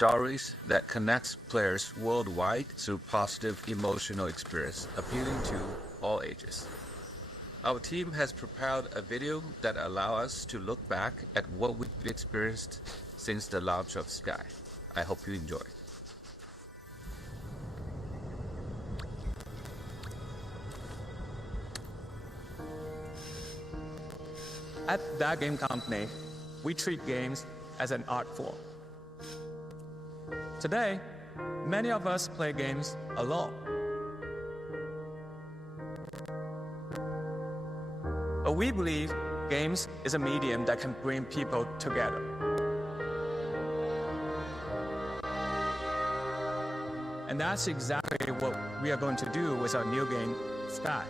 Stories that connect players worldwide through positive emotional experience, appealing to all ages. Our team has prepared a video that allows us to look back at what we've experienced since the launch of Sky. I hope you enjoy. At that game company, we treat games as an art form. Today, many of us play games alone. But we believe games is a medium that can bring people together. And that's exactly what we are going to do with our new game, Sky.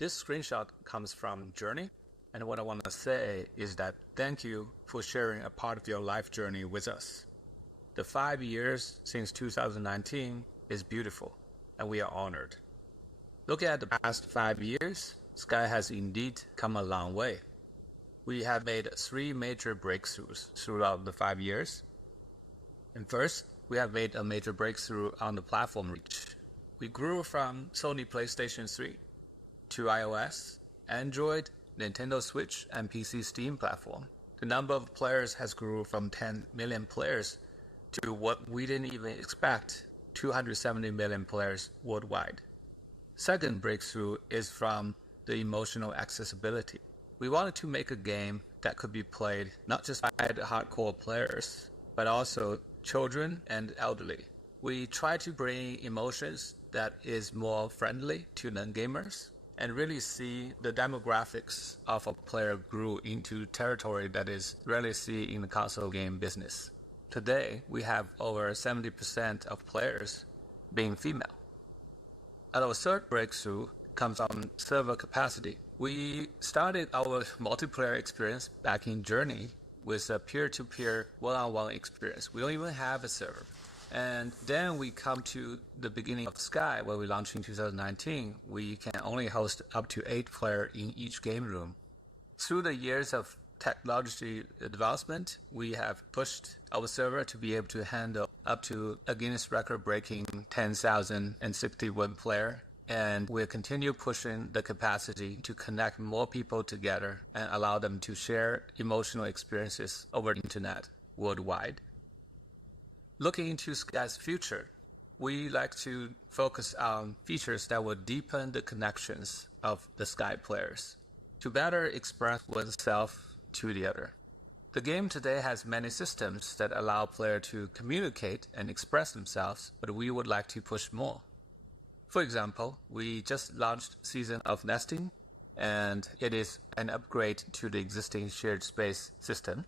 This screenshot comes from Journey, and what I want to say is that thank you for sharing a part of your life journey with us. The 5 years since 2019 is beautiful, and we are honored. Looking at the past 5 years, Sky has indeed come a long way. We have made 3 major breakthroughs throughout the 5 years. And first, we have made a major breakthrough on the platform reach. We grew from Sony PlayStation 3 to iOS, Android, Nintendo Switch, and PC Steam platform. The number of players has grew from 10 million players to what we didn't even expect, 270 million players worldwide. Second breakthrough is from the emotional accessibility. We wanted to make a game that could be played not just by the hardcore players, but also children and elderly. We try to bring emotions that is more friendly to non-gamers and really see the demographics of a player grew into territory that is rarely seen in the console game business. Today, we have over 70% of players being female. Our third breakthrough comes on server capacity. We started our multiplayer experience back in Journey with a peer-to-peer one-on-one experience. We don't even have a server. And then we come to the beginning of Sky, where we launched in 2019. We can only host up to 8 players in each game room. Through the years of technology advancement, we have pushed our server to be able to handle up to a Guinness record-breaking 10,061 player. And we'll continue pushing the capacity to connect more people together and allow them to share emotional experiences over the internet worldwide. Looking into Sky's future, we like to focus on features that will deepen the connections of the Sky players to better express oneself to the other. The game today has many systems that allow players to communicate and express themselves, but we would like to push more. For example, we just launched Season of Nesting, and it is an upgrade to the existing shared space system.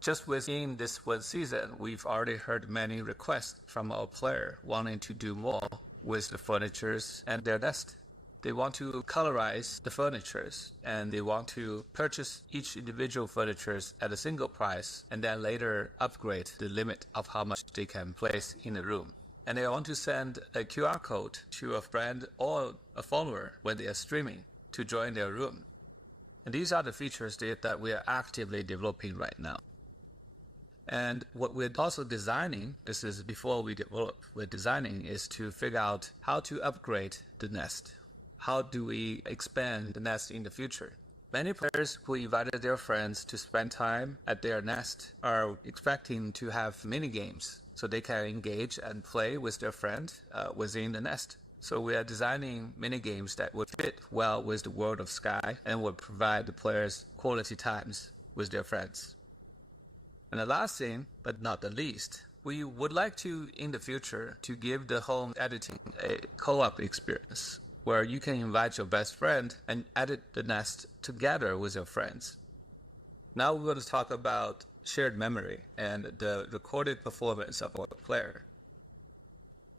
Just within this one season, we've already heard many requests from our player wanting to do more with the furnitures and their nest. They want to colorize the furnitures, and they want to purchase each individual furnitures at a single price, and then later upgrade the limit of how much they can place in a room. And they want to send a QR code to a friend or a follower when they are streaming to join their room. And these are the features that we are actively developing right now. And what we're also designing, this is before we develop, we're designing is to figure out how to upgrade the nest. How do we expand the nest in the future? Many players who invited their friends to spend time at their nest are expecting to have mini games so they can engage and play with their friend within the nest. So we are designing mini games that would fit well with the world of Sky and would provide the players quality times with their friends. And the last thing, but not the least, we would like to, in the future, to give the home editing a co-op experience where you can invite your best friend and edit the nest together with your friends. Now we're going to talk about shared memory and the recorded performance of our player.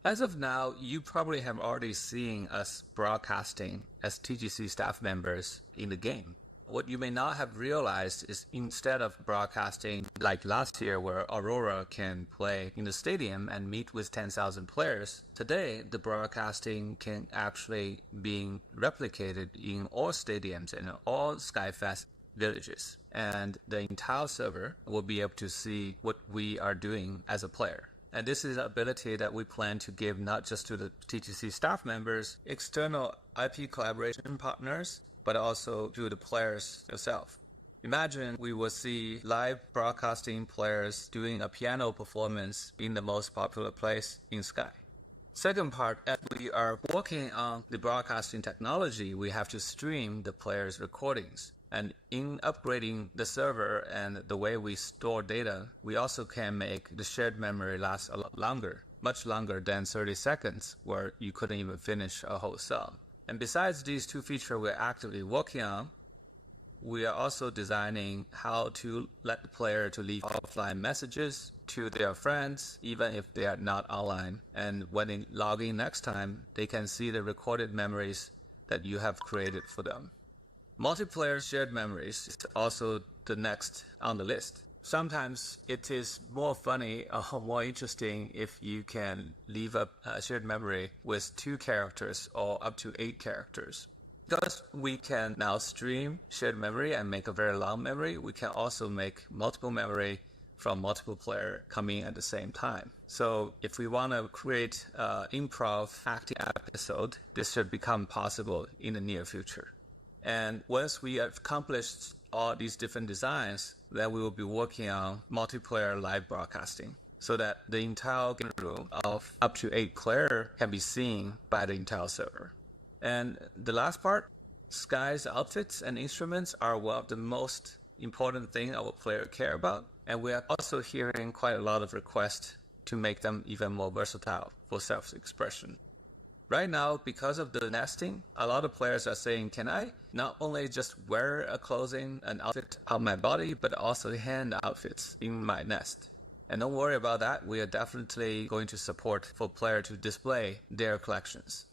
As of now, you probably have already seen us broadcasting as TGC staff members in the game. What you may not have realized is instead of broadcasting like last year where Aurora can play in the stadium and meet with 10,000 players, today the broadcasting can actually be replicated in all stadiums and all SkyFest villages. And the entire server will be able to see what we are doing as a player. And this is an ability that we plan to give not just to the TGC staff members, external IP collaboration partners, but also to the players themselves. Imagine we will see live broadcasting players doing a piano performance in the most popular place in Sky. Second part, as we are working on the broadcasting technology, we have to stream the players' recordings. And in upgrading the server and the way we store data, we also can make the shared memory last a lot longer, much longer than 30 seconds, where you couldn't even finish a whole song. And besides these 2 features we're actively working on, we are also designing how to let the player to leave offline messages to their friends, even if they are not online. And when they log in next time, they can see the recorded memories that you have created for them. Multiplayer shared memories is also the next on the list. Sometimes it is more funny or more interesting if you can leave up a shared memory with 2 characters or up to 8 characters. Because we can now stream shared memory and make a very long memory, we can also make multiple memory from multiple players coming at the same time. So if we want to create an improv acting episode, this should become possible in the near future. And once we have accomplished all these different designs, then we will be working on multiplayer live broadcasting so that the entire game room of up to 8 players can be seen by the entire server. And the last part, Sky's outfits and instruments are one of the most important things our players care about. And we are also hearing quite a lot of requests to make them even more versatile for self-expression. Right now, because of the nesting, a lot of players are saying, can I not only just wear a clothing, an outfit on my body, but also hand outfits in my nest? And don't worry about that. We are definitely going to support for players to display their collections.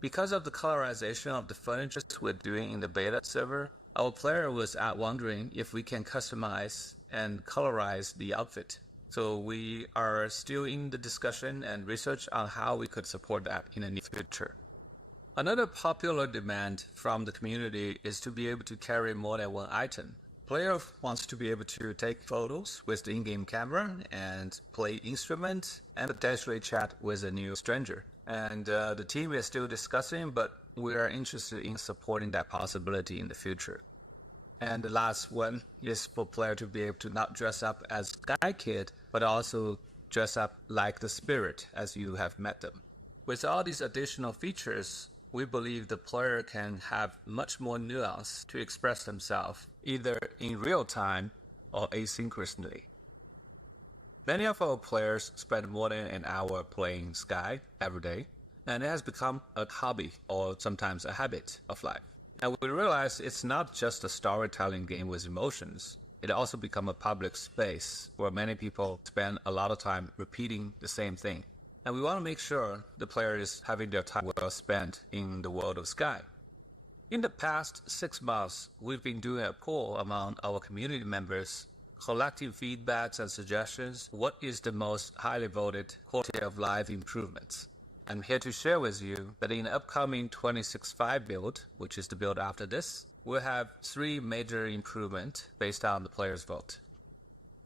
Because of the colorization of the furniture we're doing in the beta server, our player was wondering if we can customize and colorize the outfit. So we are still in the discussion and research on how we could support that in the near future. Another popular demand from the community is to be able to carry more than one item. Player wants to be able to take photos with the in-game camera and play instruments and potentially chat with a new stranger. And the team is still discussing, but we are interested in supporting that possibility in the future. And the last one is for player to be able to not dress up as Sky Kid, but also dress up like the spirit as you have met them. With all these additional features, we believe the player can have much more nuance to express themselves, either in real time or asynchronously. Many of our players spend more than an hour playing Sky every day, and it has become a hobby or sometimes a habit of life. And we realize it's not just a storytelling game with emotions. It also becomes a public space where many people spend a lot of time repeating the same thing. And we want to make sure the player is having their time well spent in the world of Sky. In the past 6 months, we've been doing a poll among our community members, collecting feedbacks and suggestions. What is the most highly voted quality of life improvements? I'm here to share with you that in the upcoming 26.5 build, which is the build after this, we'll have 3 major improvements based on the player's vote.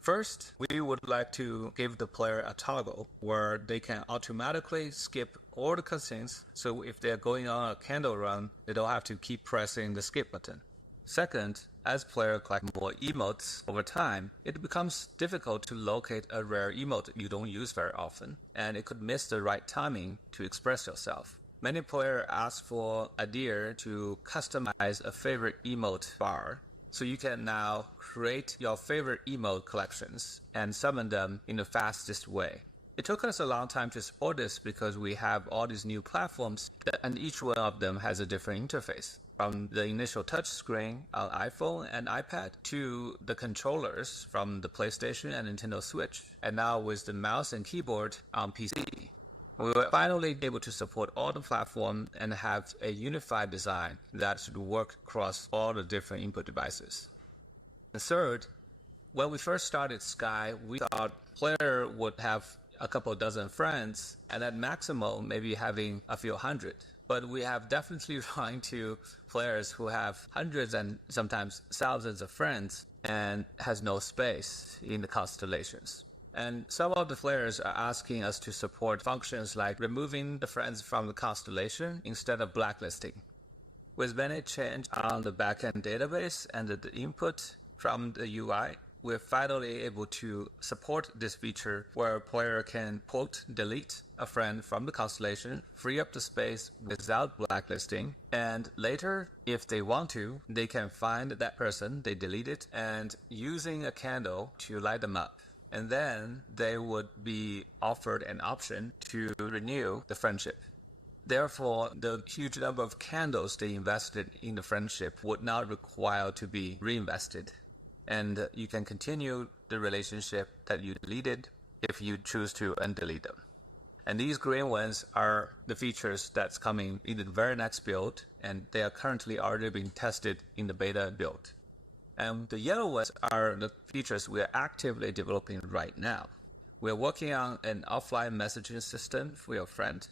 First, we would like to give the player a toggle where they can automatically skip all the cutscenes, so if they're going on a candle run, they don't have to keep pressing the skip button. Second, as players collect more emotes over time, it becomes difficult to locate a rare emote you don't use very often, and it could miss the right timing to express yourself. Many players ask for idea to customize a favorite emote bar, so you can now create your favorite emote collections and summon them in the fastest way. It took us a long time to support this because we have all these new platforms and each one of them has a different interface. From the initial touchscreen on iPhone and iPad to the controllers from the PlayStation and Nintendo Switch, and now with the mouse and keyboard on PC. We were finally able to support all the platforms and have a unified design that should work across all the different input devices. And third, when we first started Sky, we thought player would have a couple dozen friends, and at maximum maybe having a few hundred. But we have definitely run into players who have hundreds and sometimes thousands of friends and has no space in the constellations. And some of the players are asking us to support functions like removing the friends from the constellation instead of blacklisting. With many changes on the backend database and the input from the UI, we're finally able to support this feature where a player can quote delete a friend from the constellation, free up the space without blacklisting, and later, if they want to, they can find that person they deleted and using a candle to light them up. And then they would be offered an option to renew the friendship. Therefore, the huge number of candles they invested in the friendship would not require to be reinvested. And you can continue the relationship that you deleted if you choose to undelete them. And these green ones are the features that's coming in the very next build, and they are currently already being tested in the beta build. And the yellow ones are the features we are actively developing right now. We're working on an offline messaging system for your friend.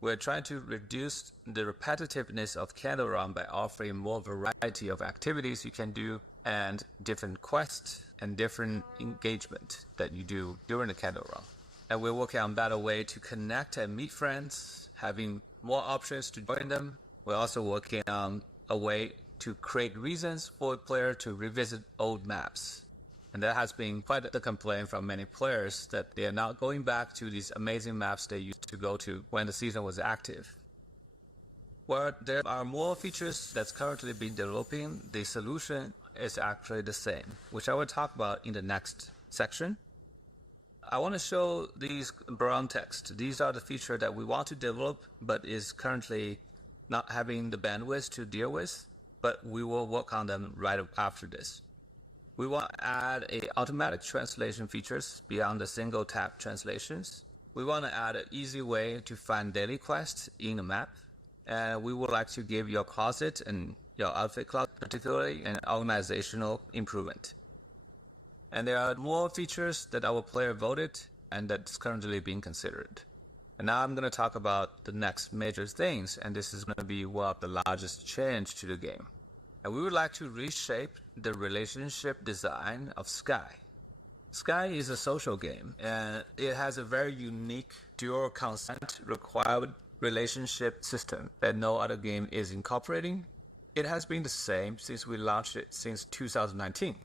We're trying to reduce the repetitiveness of Candle Run by offering more variety of activities you can do and different quests and different engagement that you do during the Candle Run. And we're working on a better way to connect and meet friends, having more options to join them. We're also working on a way to create reasons for a player to revisit old maps. And that has been quite the complaint from many players that they are not going back to these amazing maps they used to go to when the season was active. While there are more features that's currently being developing, the solution is actually the same, which I will talk about in the next section. I want to show these brown text. These are the features that we want to develop, but is currently not having the bandwidth to deal with, but we will work on them right after this. We want to add automatic translation features beyond the single tap translations. We want to add an easy way to find daily quests in the map. And we would like to give your closet and your outfit closet particularly an organizational improvement. And there are more features that our player voted and that's currently being considered. And now I'm going to talk about the next major things, and this is going to be one of the largest change to the game. And we would like to reshape the relationship design of Sky. Sky is a social game, and it has a very unique dual consent required relationship system that no other game is incorporating. It has been the same since we launched it since 2019.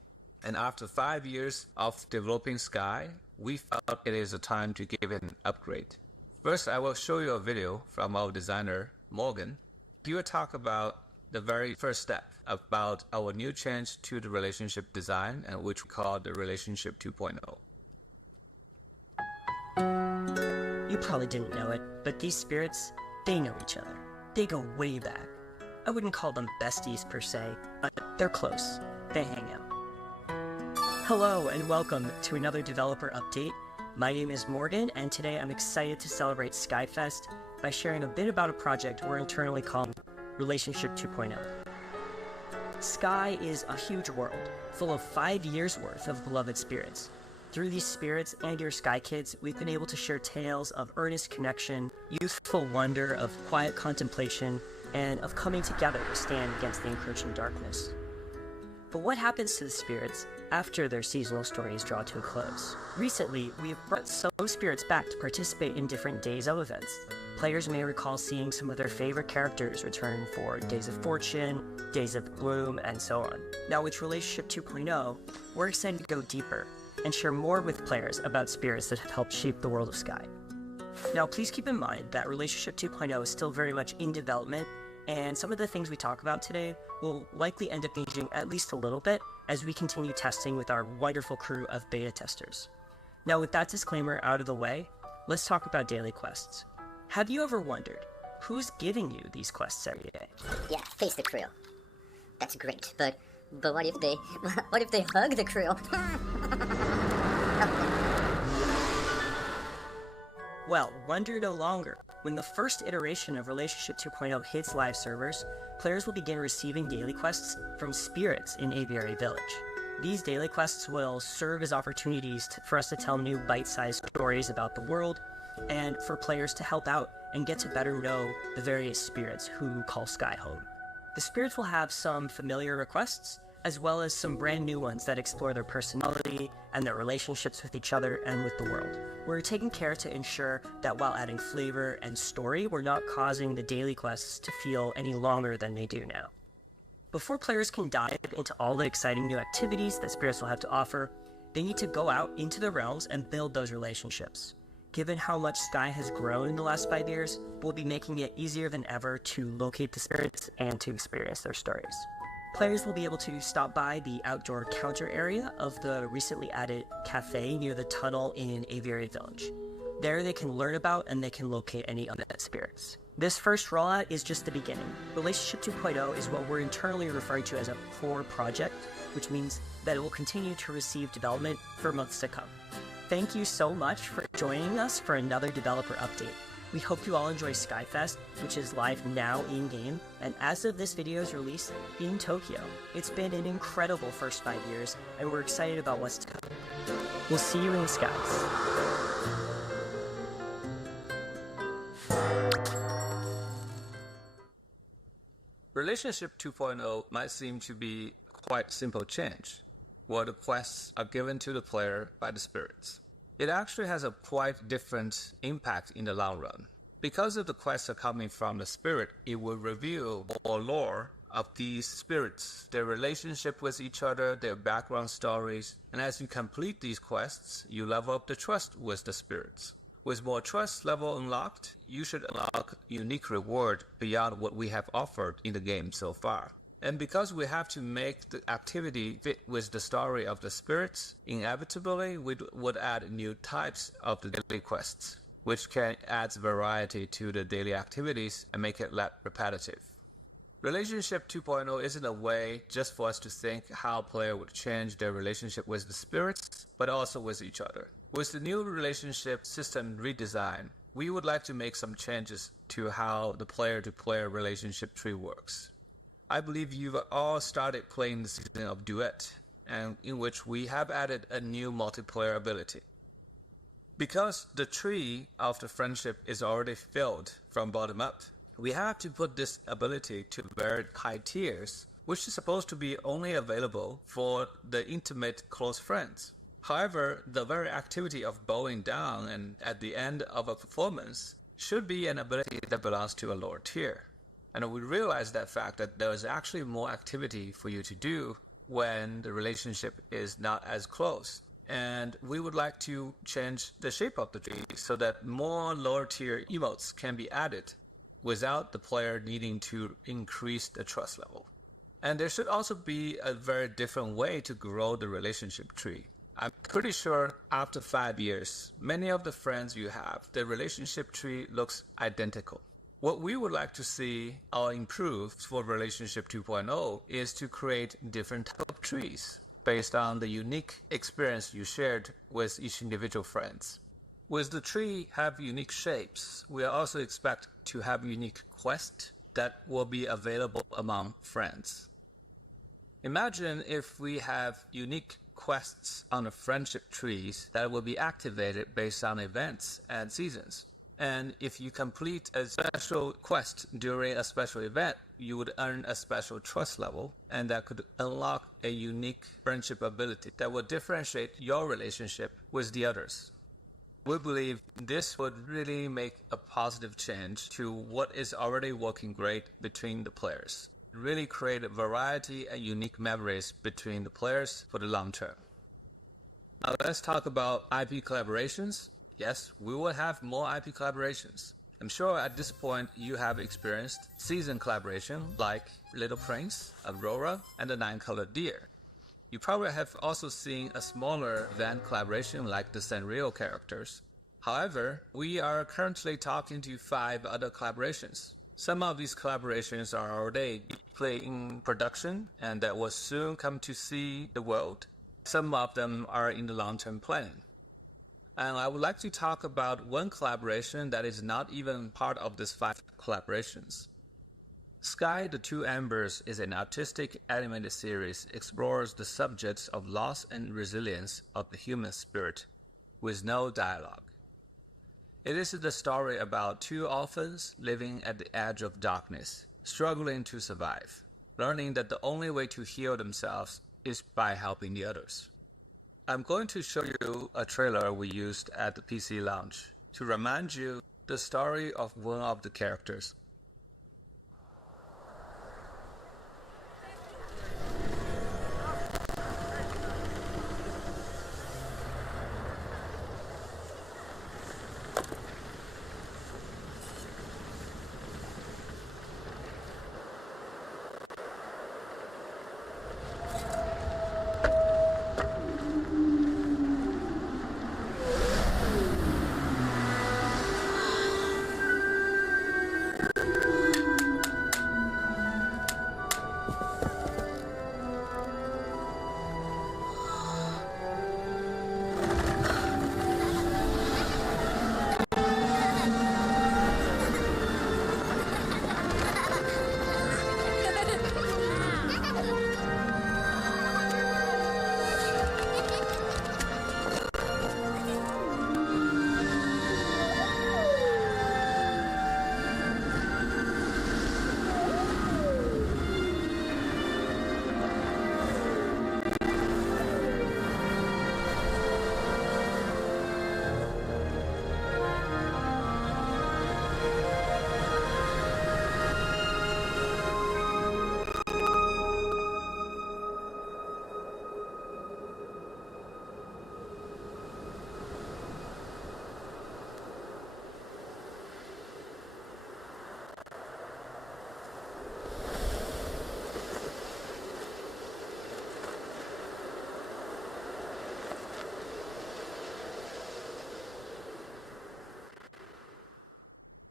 And after 5 years of developing Sky, we felt it is a time to give it an upgrade. First, I will show you a video from our designer, Morgan. He will talk about the very first step about our new change to the relationship design, and which we call the Relationship 2.0. You probably didn't know it, but these spirits, they know each other. They go way back. I wouldn't call them besties per se, but they're close. They hang out. Hello and welcome to another developer update. My name is Morgan, and today I'm excited to celebrate SkyFest by sharing a bit about a project we're internally calling Relationship 2.0. Sky is a huge world, full of 5 years worth of beloved spirits. Through these spirits and your Sky Kids, we've been able to share tales of earnest connection, youthful wonder, of quiet contemplation, and of coming together to stand against the encroaching darkness. But what happens to the spirits after their seasonal stories draw to a close? Recently, we have brought some spirits back to participate in different Days of events. Players may recall seeing some of their favorite characters return for Days of Fortune, Days of Gloom, and so on. Now with Relationship 2.0, we're excited to go deeper and share more with players about spirits that have helped shape the world of Sky. Now please keep in mind that Relationship 2.0 is still very much in development, and some of the things we talk about today will likely end up changing at least a little bit as we continue testing with our wonderful crew of beta testers. Now with that disclaimer out of the way, let's talk about daily quests. Have you ever wondered, who's giving you these quests every day? Yeah, face the crew. That's great, but what if they hug the crew? Well, wonder no longer. When the first iteration of Relationship 2.0 hits live servers, players will begin receiving daily quests from spirits in Aviary Village. These daily quests will serve as opportunities for us to tell new bite-sized stories about the world, and for players to help out and get to better know the various spirits who call Sky home. The spirits will have some familiar requests, as well as some brand new ones that explore their personality and their relationships with each other and with the world. We're taking care to ensure that while adding flavor and story, we're not causing the daily quests to feel any longer than they do now. Before players can dive into all the exciting new activities that spirits will have to offer, they need to go out into the realms and build those relationships. Given how much Sky has grown in the last 5 years, we'll be making it easier than ever to locate the spirits and to experience their stories. Players will be able to stop by the outdoor counter area of the recently added cafe near the tunnel in Aviary Village. There they can learn about and they can locate any undead spirits. This first rollout is just the beginning. Relationship 2.0 is what we're internally referring to as a core project, which means that it will continue to receive development for months to come. Thank you so much for joining us for another developer update. We hope you all enjoy SkyFest, which is live now in-game, and as of this video's release, in Tokyo. It's been an incredible first 5 years, and we're excited about what's to come. We'll see you in the skies. Relationship 2.0 might seem to be quite simple change, where the quests are given to the player by the spirits. It actually has a quite different impact in the long run. Because if the quests are coming from the spirit, it will reveal more lore of these spirits, their relationship with each other, their background stories, and as you complete these quests, you level up the trust with the spirits. With more trust level unlocked, you should unlock unique reward beyond what we have offered in the game so far. And because we have to make the activity fit with the story of the spirits, inevitably we would add new types of the daily quests, which can add variety to the daily activities and make it less repetitive. Relationship 2.0 isn't a way just for us to think how a player would change their relationship with the spirits, but also with each other. With the new relationship system redesign, we would like to make some changes to how the player-to-player relationship tree works. I believe you've all started playing the season of Duet, and in which we have added a new multiplayer ability. Because the tree of the friendship is already filled from bottom up, we have to put this ability to very high tiers, which is supposed to be only available for the intimate close friends. However, the very activity of bowing down and at the end of a performance should be an ability that belongs to a lower tier. And we realize that fact that there is actually more activity for you to do when the relationship is not as close. And we would like to change the shape of the tree so that more lower tier emotes can be added without the player needing to increase the trust level. And there should also be a very different way to grow the relationship tree. I'm pretty sure after 5 years, many of the friends you have, the relationship tree looks identical. What we would like to see or improve for Relationship 2.0 is to create different type of trees based on the unique experience you shared with each individual friends. With the tree have unique shapes, we also expect to have unique quests that will be available among friends. Imagine if we have unique quests on the friendship trees that will be activated based on events and seasons. And if you complete a special quest during a special event, you would earn a special trust level, and that could unlock a unique friendship ability that will differentiate your relationship with the others. We believe this would really make a positive change to what is already working great between the players. Really create a variety and unique memories between the players for the long term. Now let's talk about IP collaborations. Yes, we will have more IP collaborations. I'm sure at this point you have experienced season collaboration like Little Prince, Aurora, and the Nine-Colored Deer. You probably have also seen a smaller event collaboration like the Sanrio characters. However, we are currently talking to 5 other collaborations. Some of these collaborations are already in production and that will soon come to see the world. Some of them are in the long-term planning. And I would like to talk about one collaboration that is not even part of these 5 collaborations. Sky the Two Embers is an artistic animated series explores the subjects of loss and resilience of the human spirit with no dialogue. It is the story about 2 orphans living at the edge of darkness, struggling to survive, learning that the only way to heal themselves is by helping the others. I'm going to show you a trailer we used at the PC launch to remind you the story of one of the characters.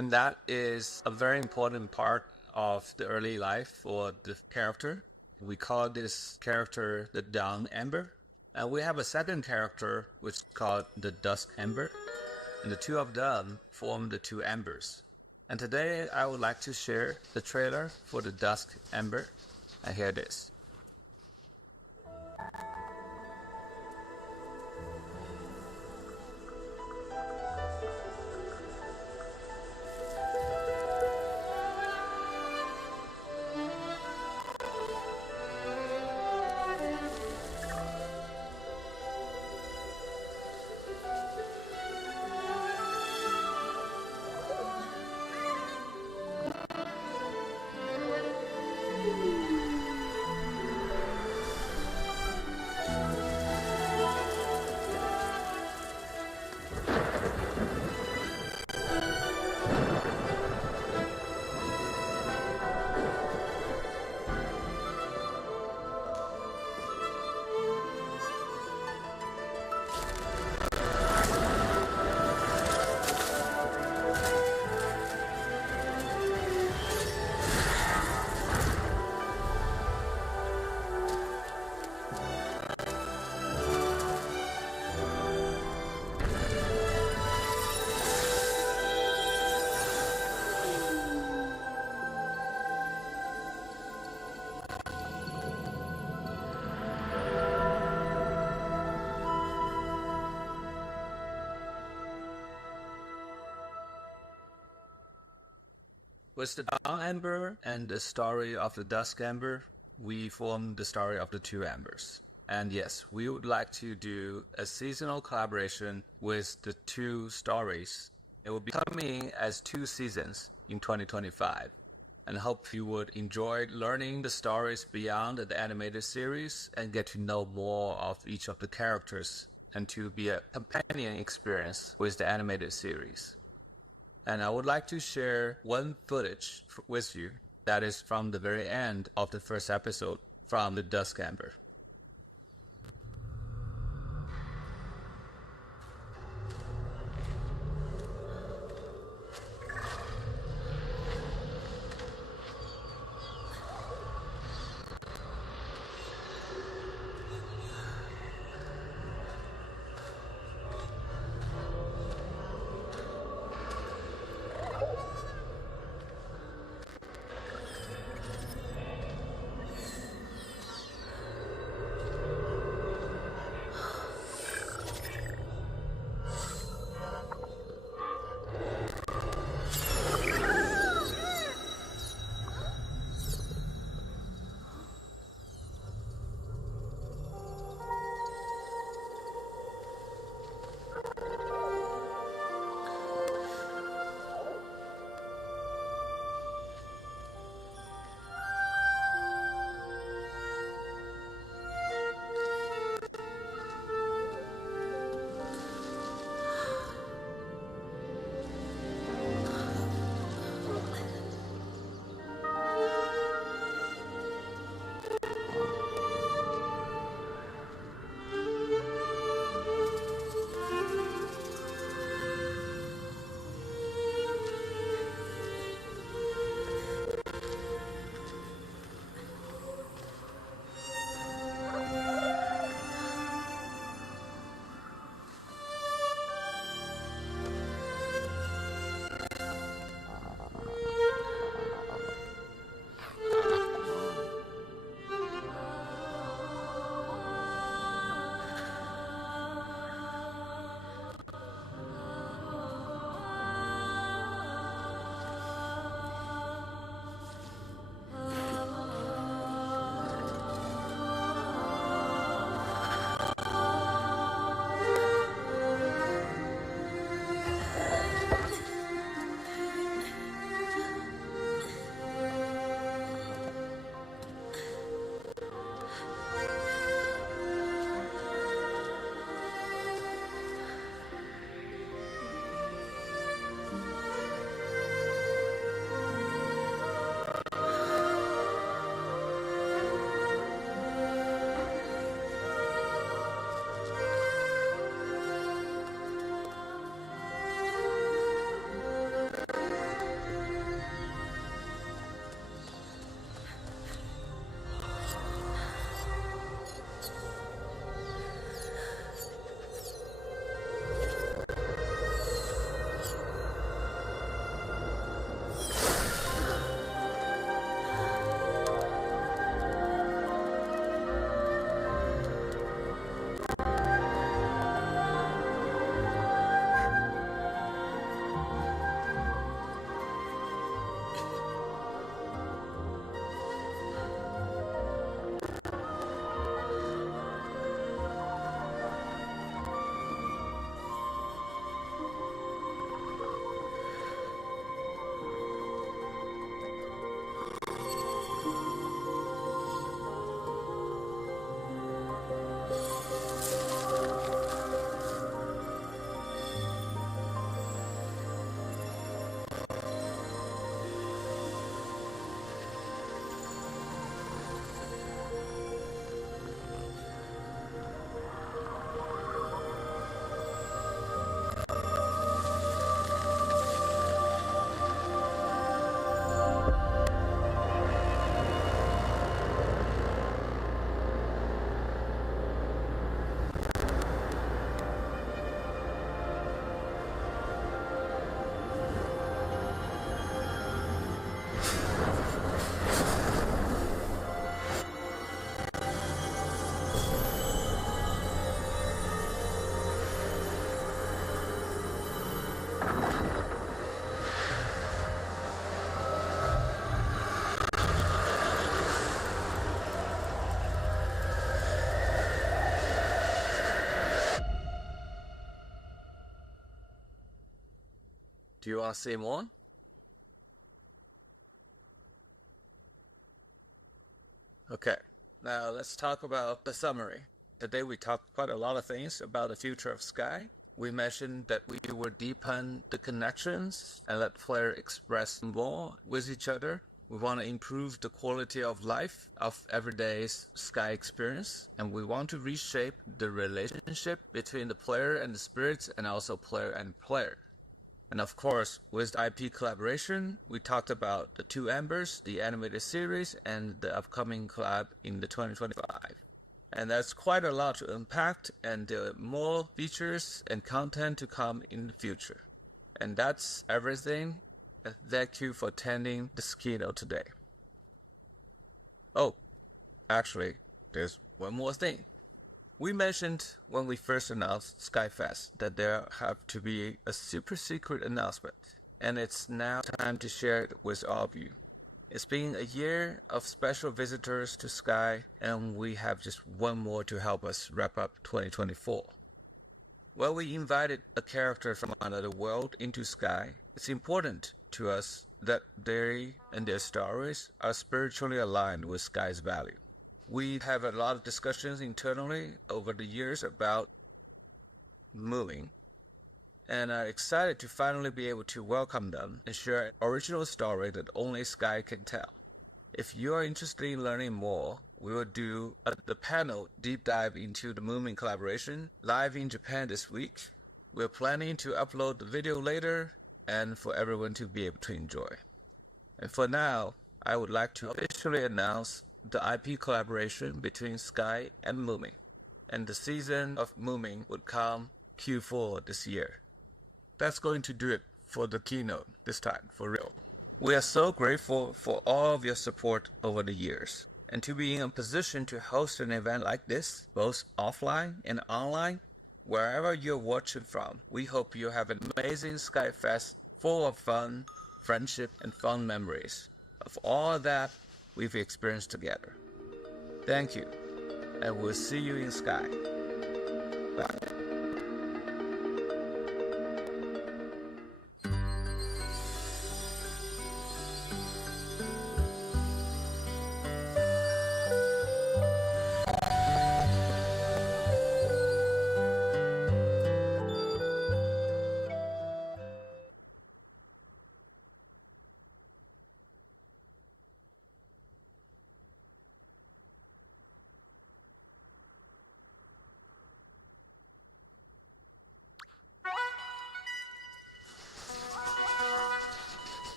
And that is a very important part of the early life for the character. We call this character the Dawn Ember. And we have a second character which is called the Dusk Ember. And the two of them form the two embers. And today I would like to share the trailer for the Dusk Ember. And here it is. With the Dawn Ember and the story of the Dusk Ember, we form the story of the two Embers. And yes, we would like to do a seasonal collaboration with the two stories. It will be coming as 2 seasons in 2025. And hope you would enjoy learning the stories beyond the animated series and get to know more of each of the characters and to be a companion experience with the animated series. And I would like to share one footage with you that is from the very end of the first episode from the Dusk Ember. Do you want to see more? Okay, now let's talk about the summary. Today we talked quite a lot of things about the future of Sky. We mentioned that we will deepen the connections and let players express more with each other. We want to improve the quality of life of everyday Sky experience, and we want to reshape the relationship between the player and the spirits, and also player and player. And of course, with IP collaboration, we talked about the Two Embers, the animated series, and the upcoming collab in the 2025. And that's quite a lot to unpack, and there are more features and content to come in the future. And that's everything. Thank you for attending this keynote today. Oh, actually, there's one more thing. We mentioned when we first announced SkyFest that there have to be a super secret announcement, and it's now time to share it with all of you. It's been a year of special visitors to Sky, and we have just one more to help us wrap up 2024. While we invited a character from another world into Sky, it's important to us that they and their stories are spiritually aligned with Sky's value. We have a lot of discussions internally over the years about moving, and are excited to finally be able to welcome them and share an original story that only Sky can tell. If you are interested in learning more, we will do the panel deep dive into the Moomin collaboration live in Japan this week. We're planning to upload the video later and for everyone to be able to enjoy. And for now, I would like to officially announce the IP collaboration between Sky and Moomin, and the season of Moomin would come Q4 this year. That's going to do it for the keynote this time, for real. We are so grateful for all of your support over the years, and to be in a position to host an event like this, both offline and online, wherever you're watching from. We hope you have an amazing SkyFest full of fun, friendship, and fun memories of all that we've experienced together. Thank you, and we'll see you in Sky. Bye.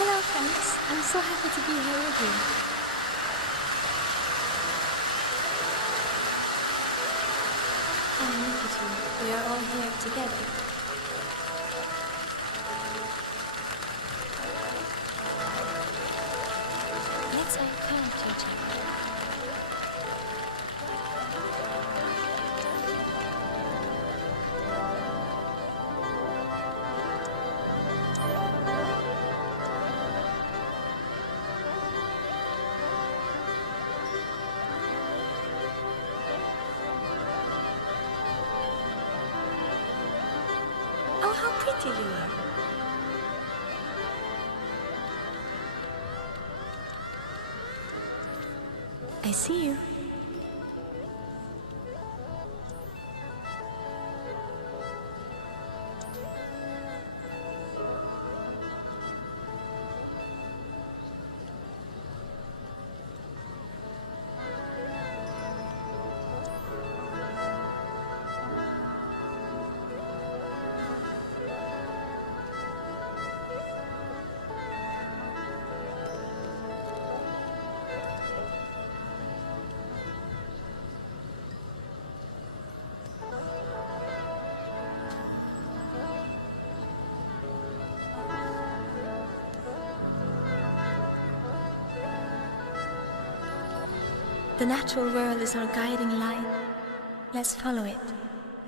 Hello friends, I'm so happy to be here with you. And look at you, we are all here together. pretty you are. I see you. The natural world is our guiding light. Let's follow it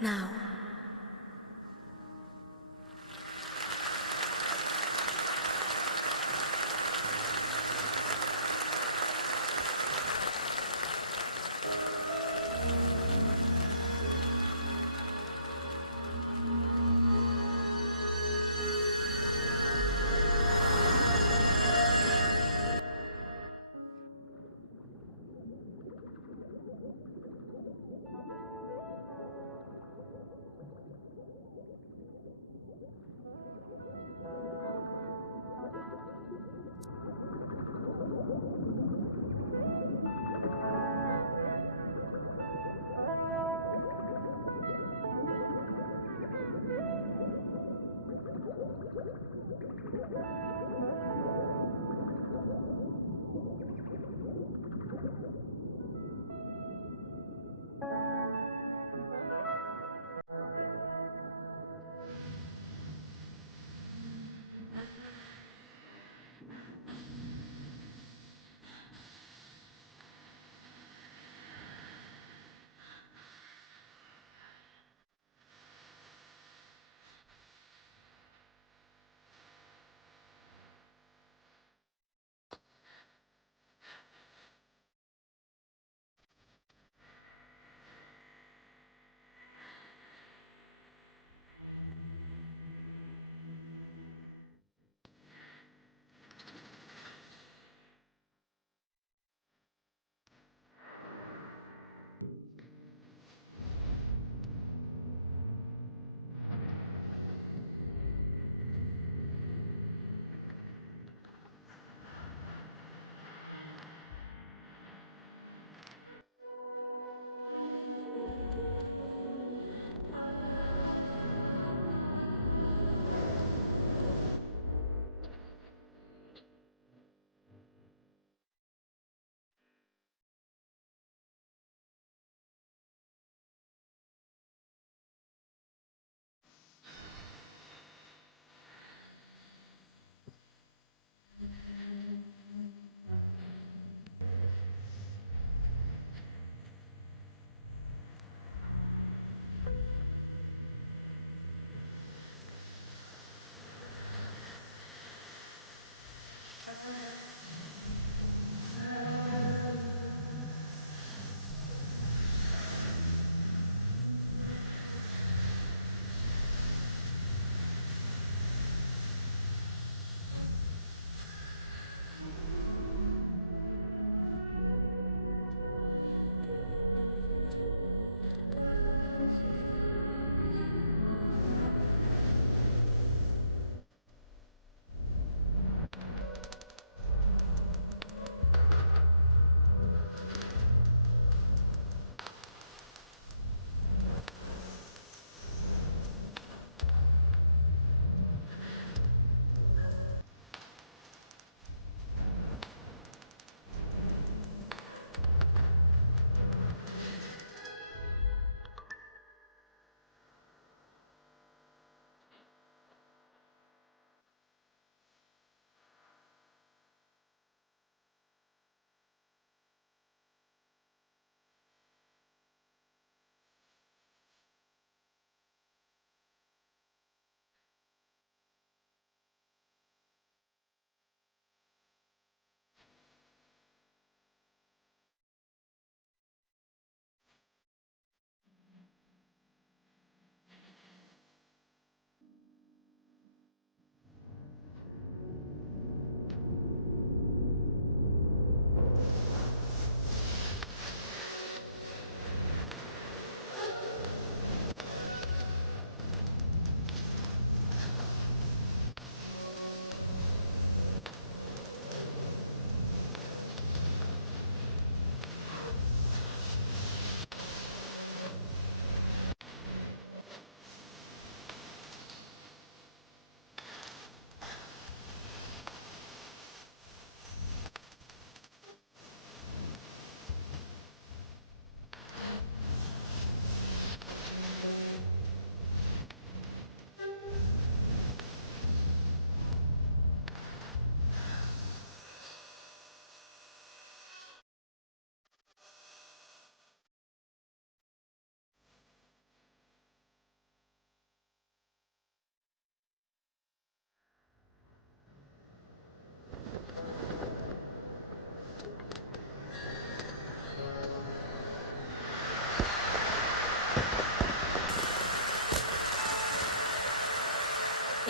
now.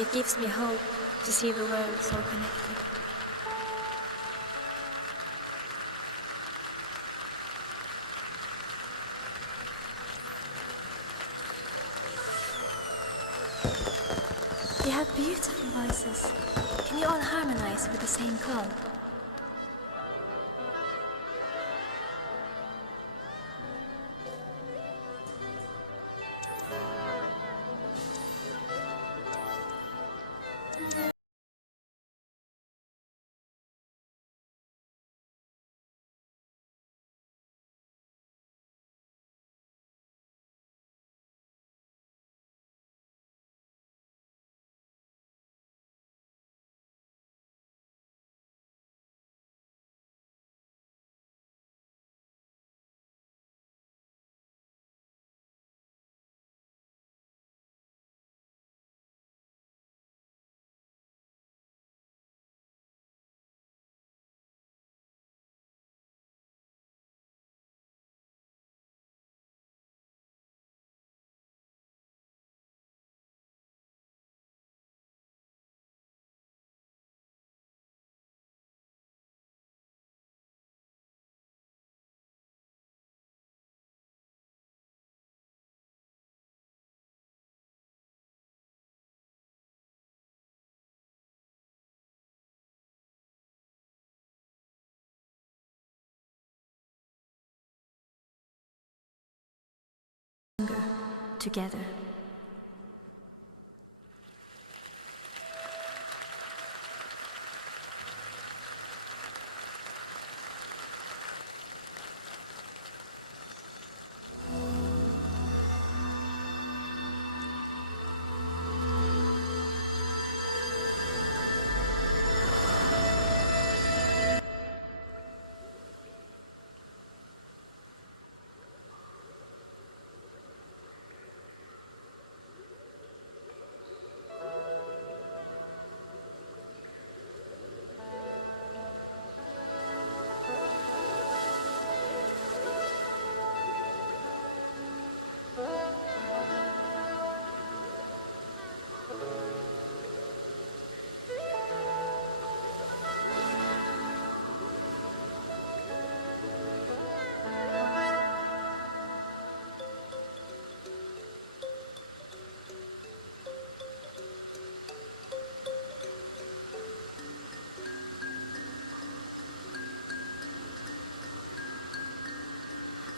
It gives me hope to see the world so connected. You have beautiful voices. Can you all harmonize with the same call? Together.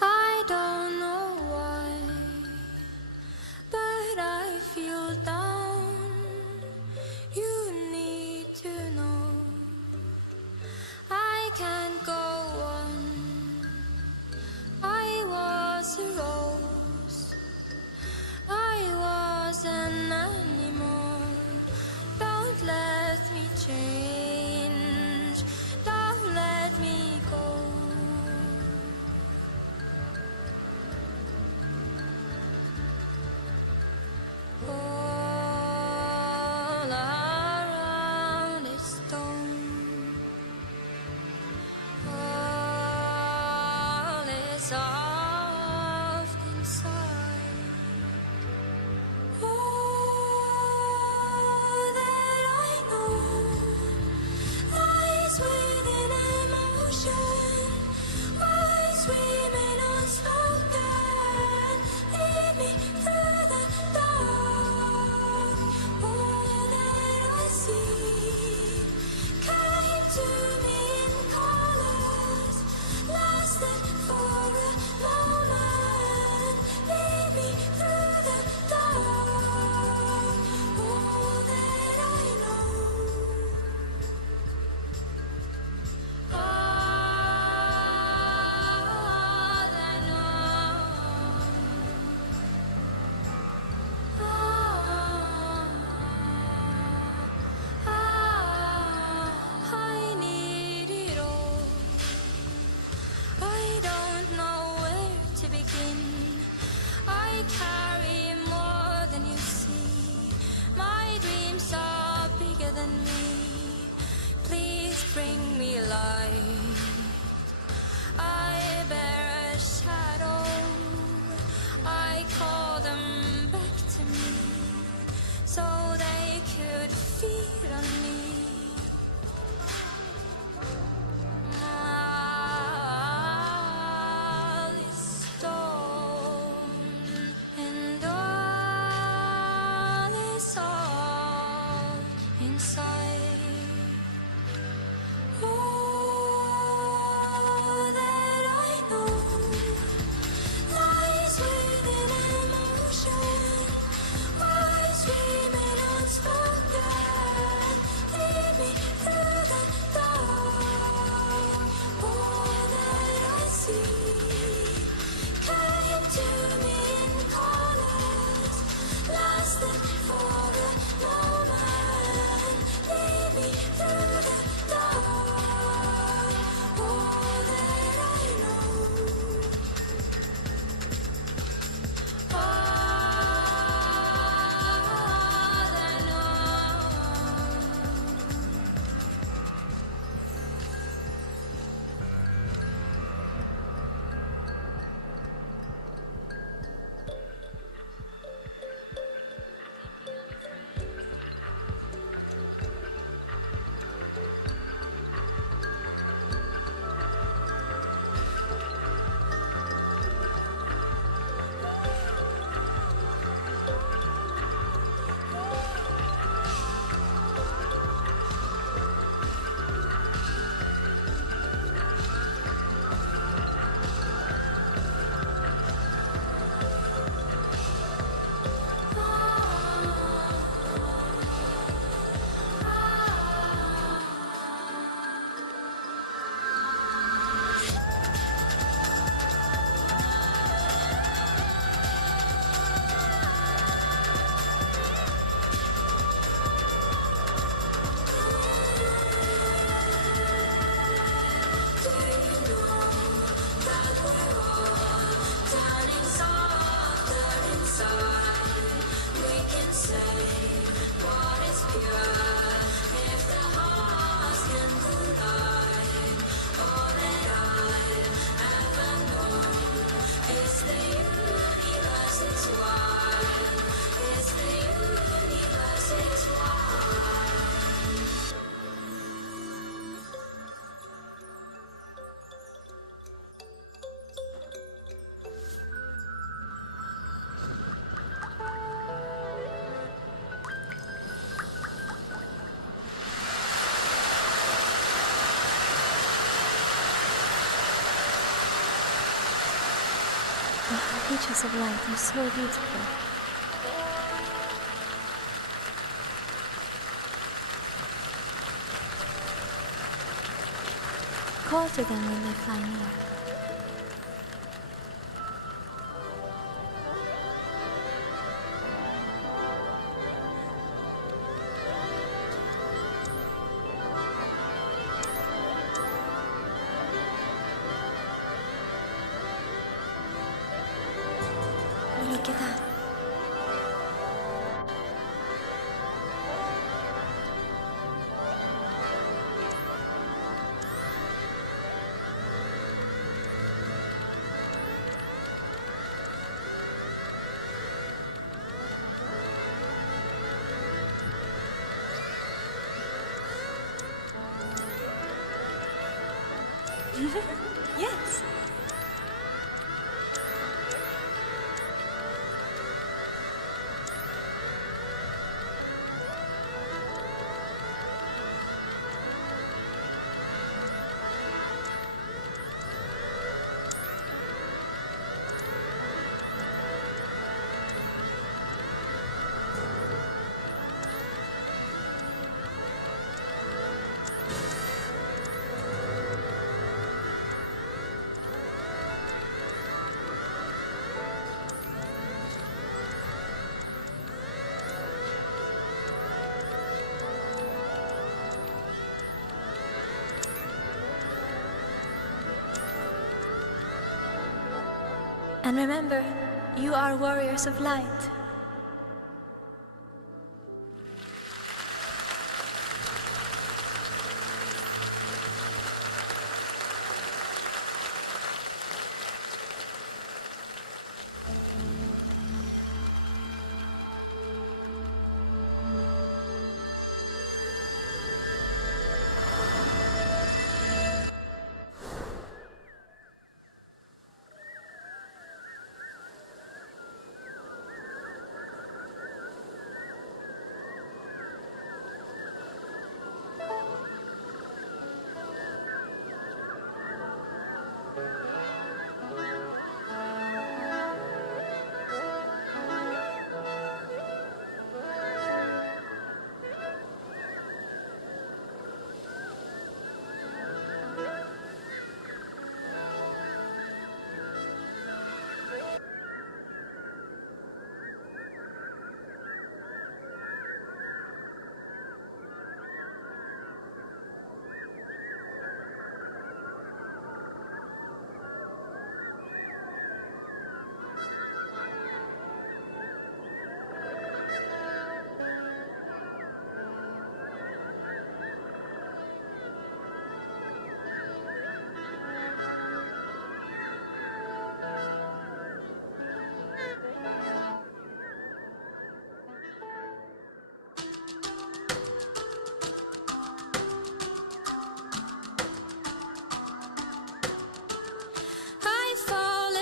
I don't know why, but I feel down. You need to know I can't go on. I was a rose, I wasn't anymore. Don't let me change, don't let me go. All around is stone. All is soft inside. All that I know lies within emotion. Why swimming unspoken? Lead me through the dark. All that I see came to me in colors, lasted for a creatures of light are so beautiful. Call to them when they fly near. Look at that. Yes. And remember, you are warriors of light.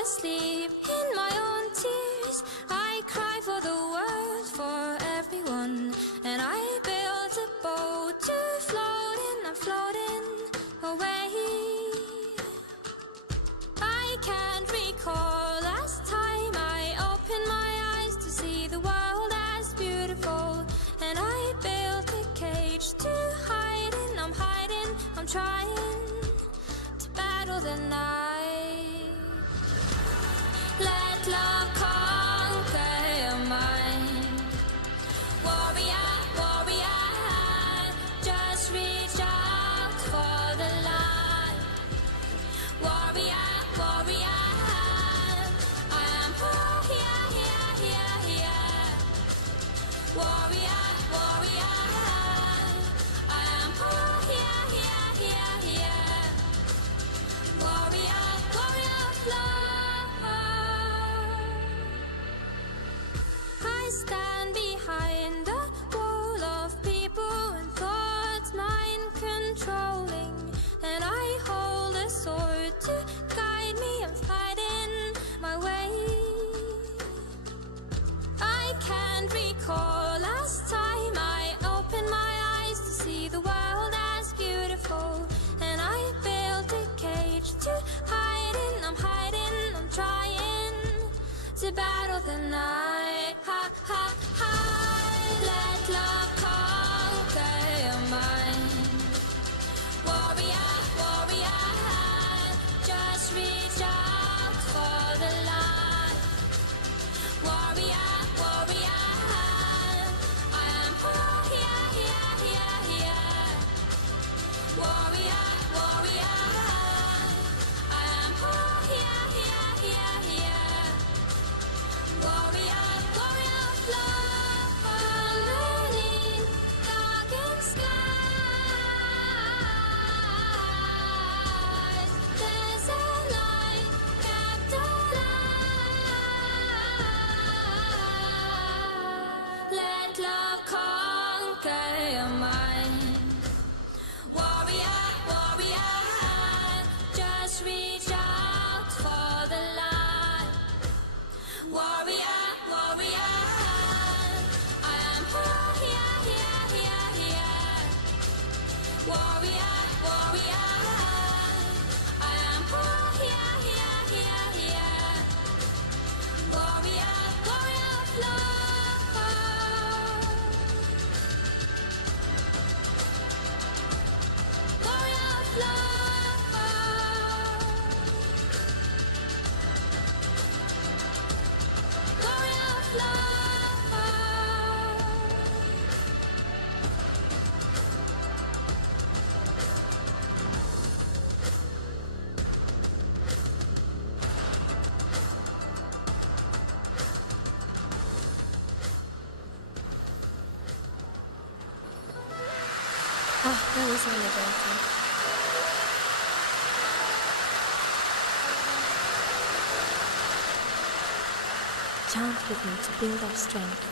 Sleep in my own tears. I cry for the world, for everyone. And I built a boat to float in. I'm floating away. I can't recall last time I opened my eyes to see the world as beautiful. And I built a cage to hide in. I'm hiding, I'm trying to battle the night. Let love conquer your mind. Warrior, warrior, just reach out for the light. Warrior, warrior, I am here, here, here, here. Warrior, warrior, I am here, here, here, here. Warrior, warrior of love. I stand behind the wall of people and thoughts mind controlling. And I hold a sword to guide me. I'm fighting my way. I can't recall last time I opened my eyes to see the world as beautiful. And I built a cage to hide in. I'm hiding, I'm trying battle the night. Ha ha ha. Let love conquer your mind. Warrior, warrior, just reach out for the light. Warrior, warrior, I am here, here, here, here. Warrior, warrior, I am here, here, here, here. Warrior, warrior of love, underneath darkened skies. There's a light kept alive. Let love conquer your mind. Warrior, warrior, just reach out for the light. Warrior, warrior, I am here, here, here, here. Warrior, warrior, I am here, here, here, here. Warrior, warrior of love. Warrior of love. Warrior of love. Oh, that was elevating. Chant with me to build our strength.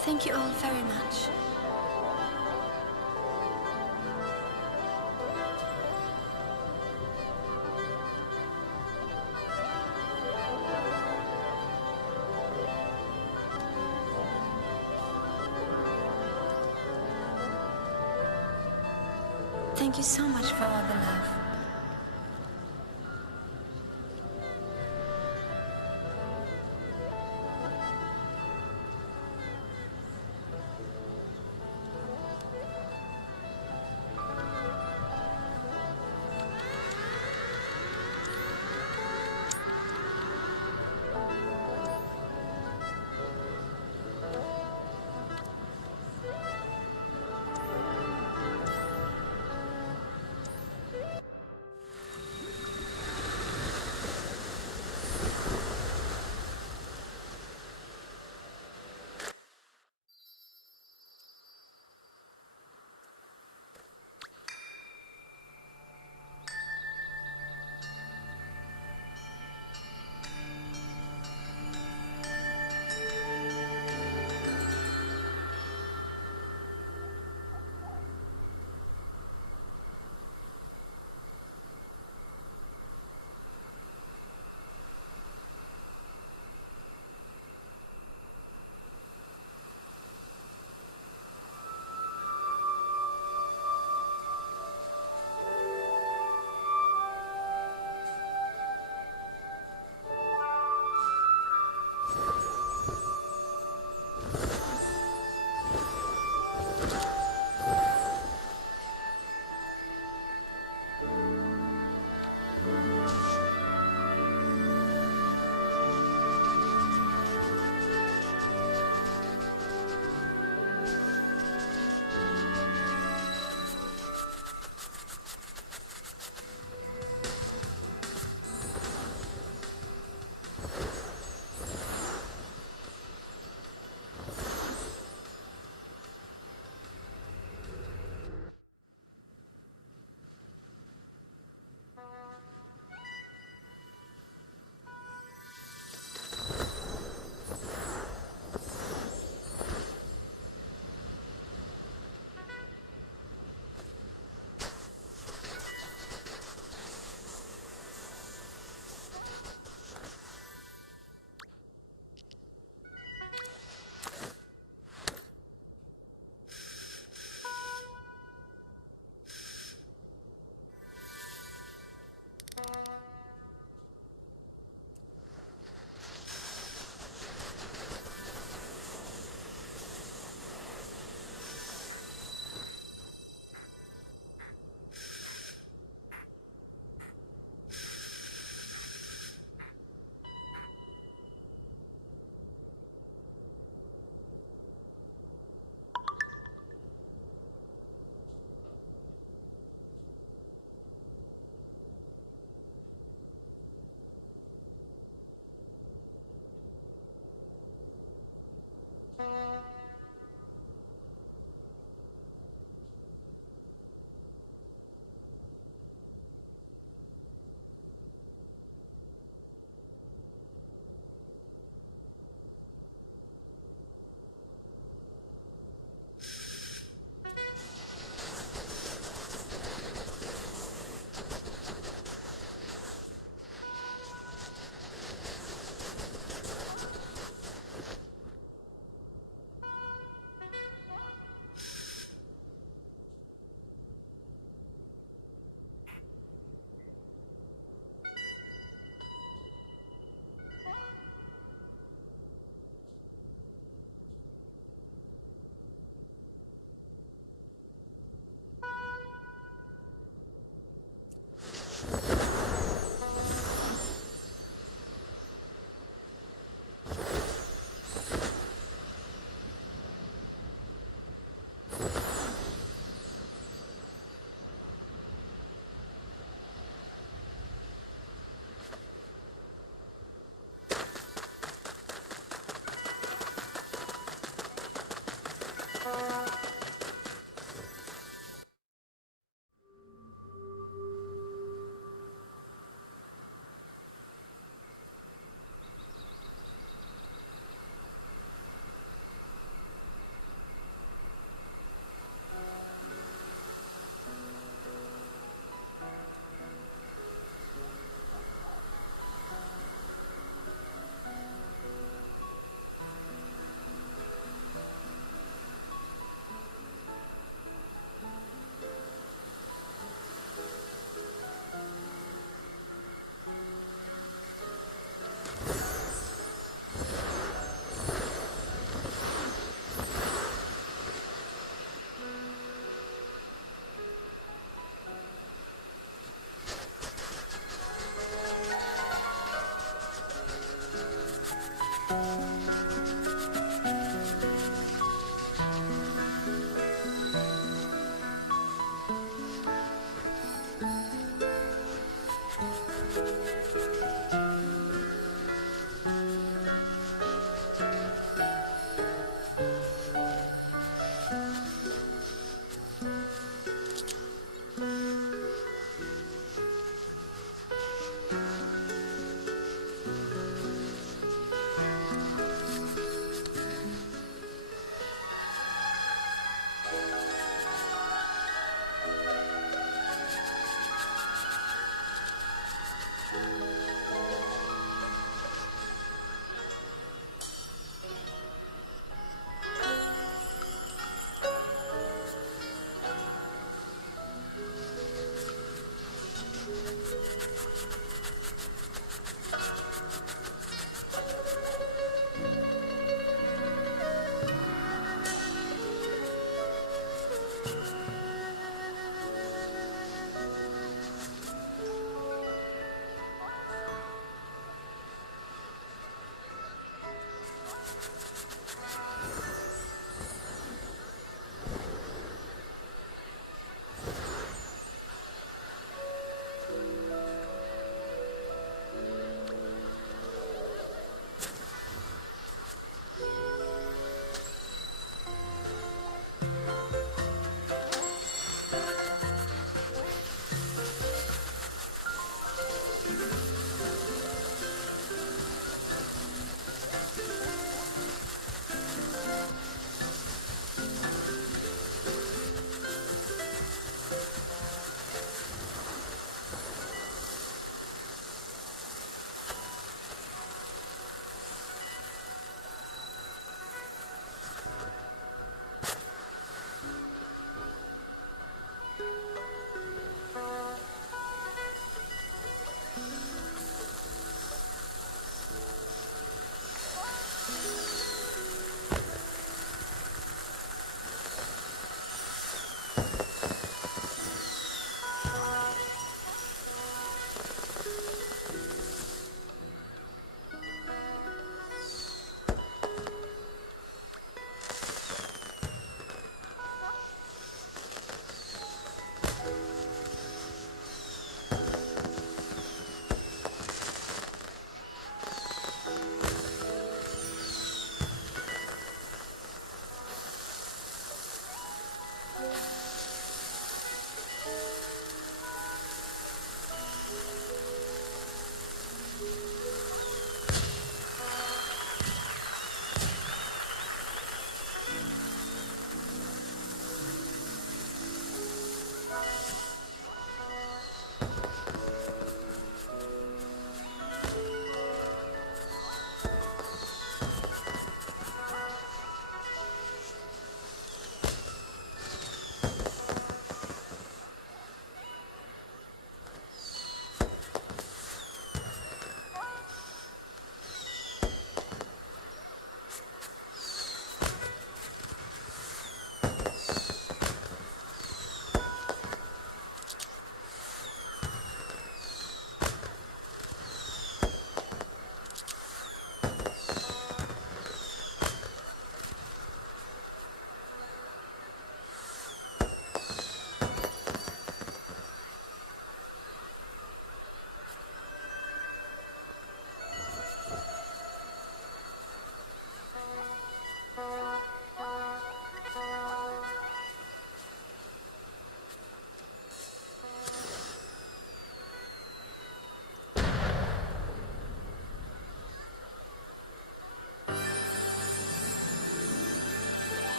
Thank you all very much. Thank you so much for all the love.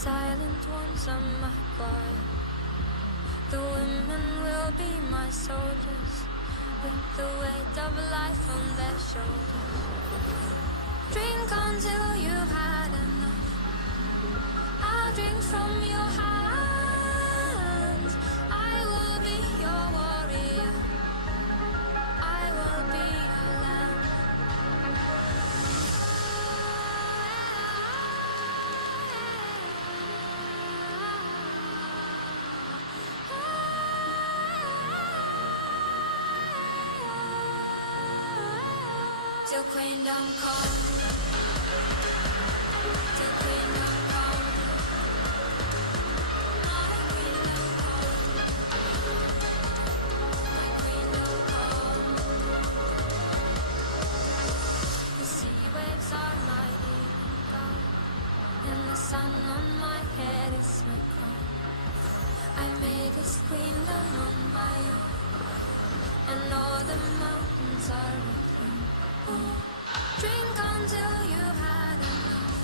Silent ones are my choir. The women will be my soldiers, with the weight of life on their shoulders. Drink until you've had enough. I'll drink from your hands. I will be your warrior. I will be your lamb. Till queendom come. Till queendom come. My queendom come. My queendom come. The sea waves are my evening gown, and the sun on my head is my crown. I made this queendom on my own, and all the mountains are within. Drink until you've had enough.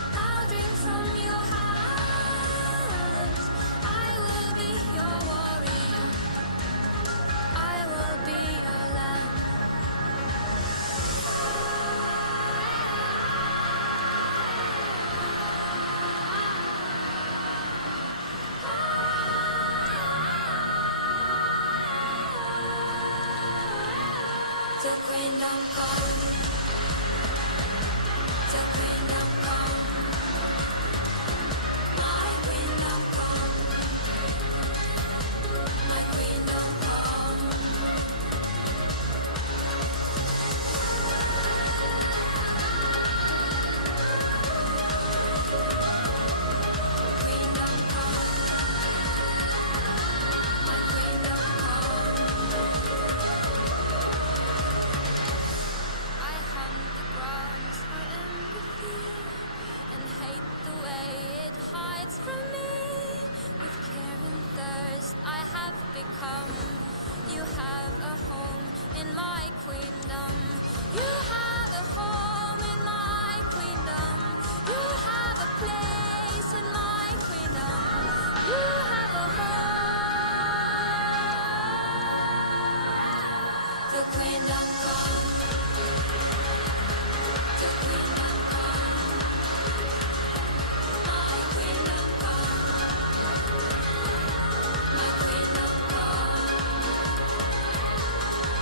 I'll drink from your hands. I will be your warrior. I will be your lamb. Till queendom come. Till queendom come. My queendom come. My queendom come. Queendom come. My queendom come. I hunt the grounds for empathy and hate the way it hides from me. With care and thirst I have become. You have a home in my queendom. You have a home in my queendom. You have a place in my queendom. You have a home. The queendom come. Till queendom come. My queendom come. My queendom come.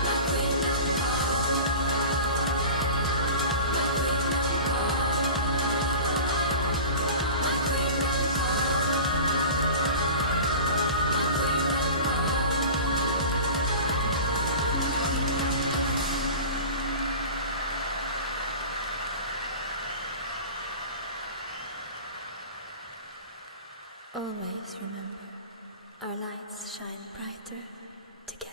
My queendom come. My queendom come. My queendom Always remember, our lights shine brighter together.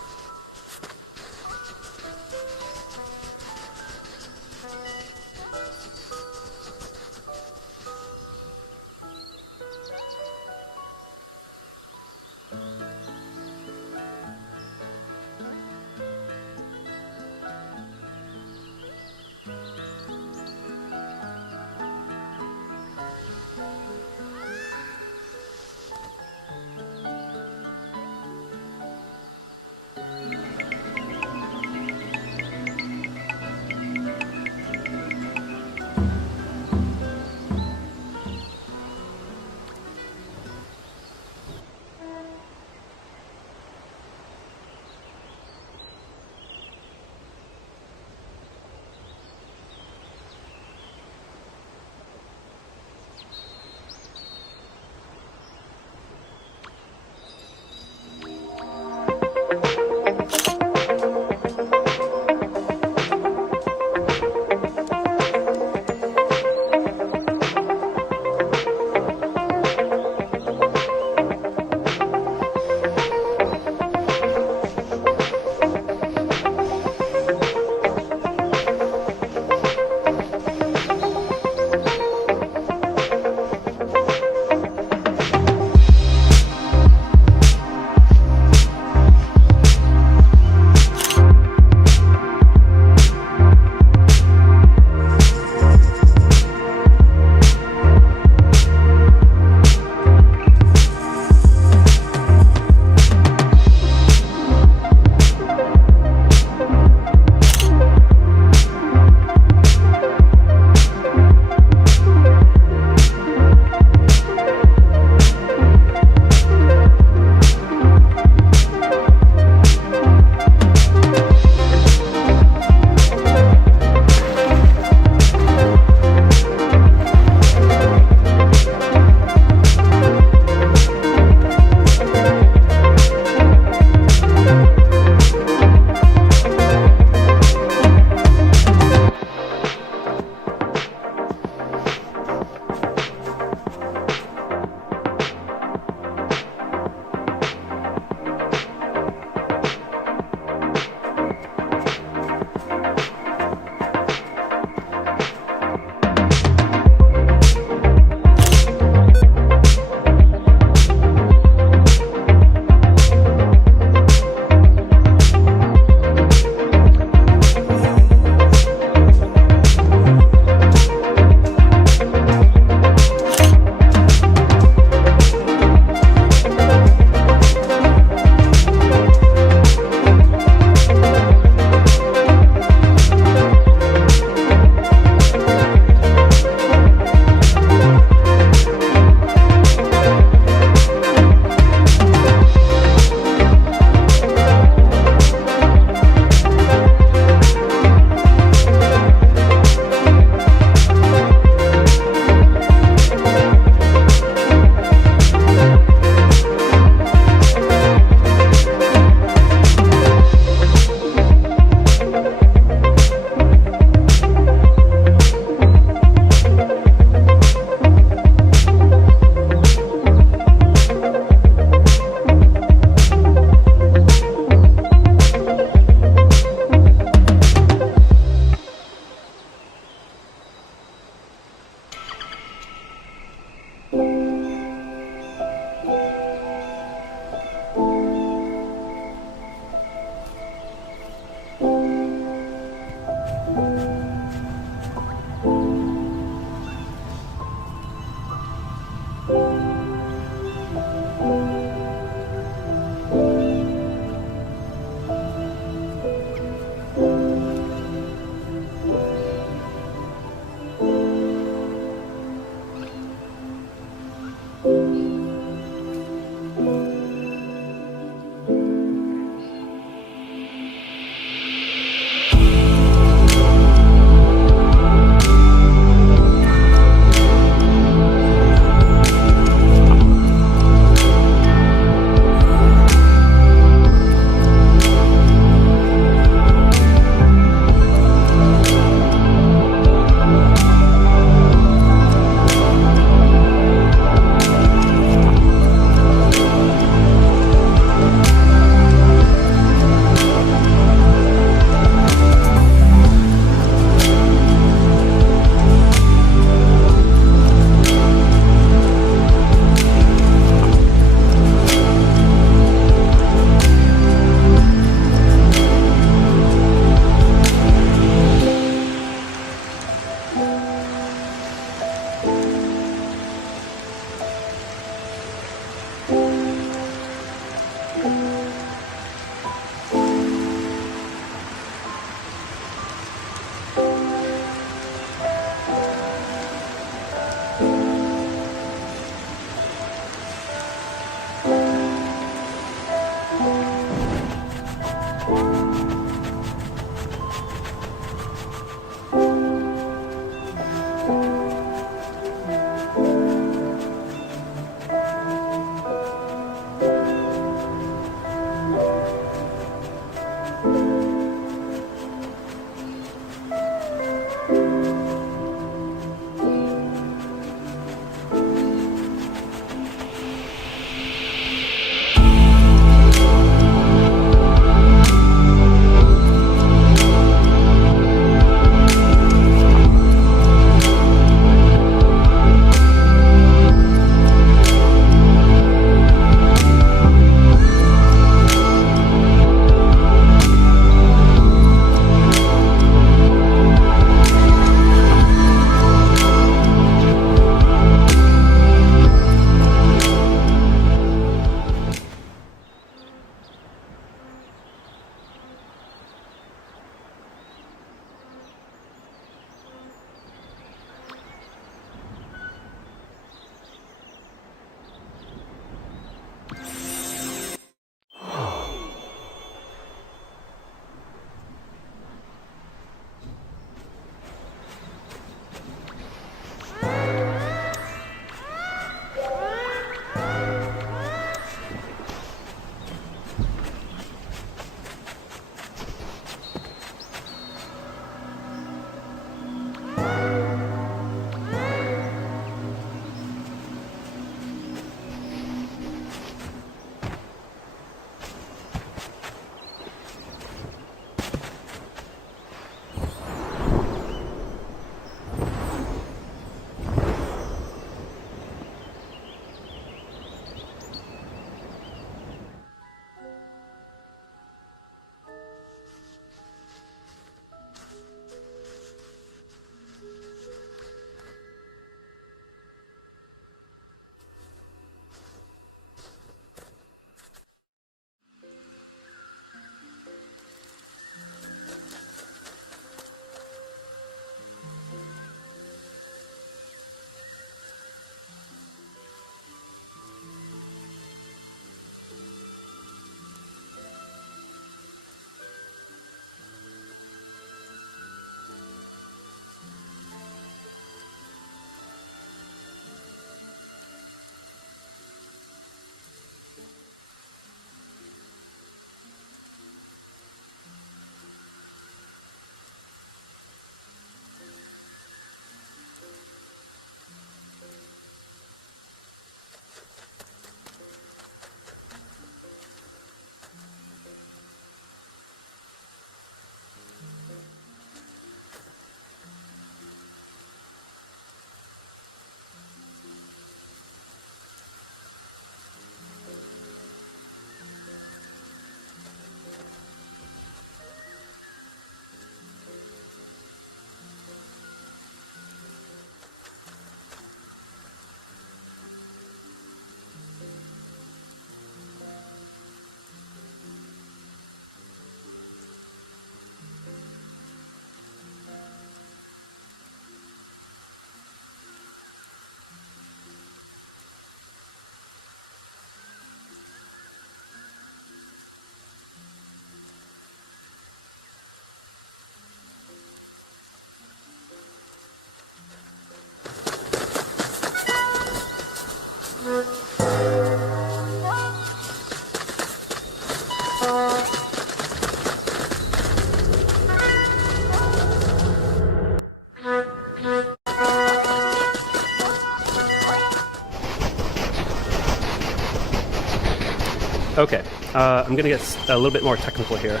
Okay, I'm gonna get a little bit more technical here.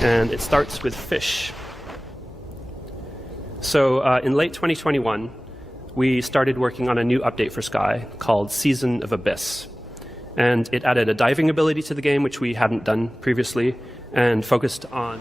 And it starts with fish. So in late 2021, we started working on a new update for Sky called Season of Abyss. And it added a diving ability to the game, which we hadn't done previously, and focused on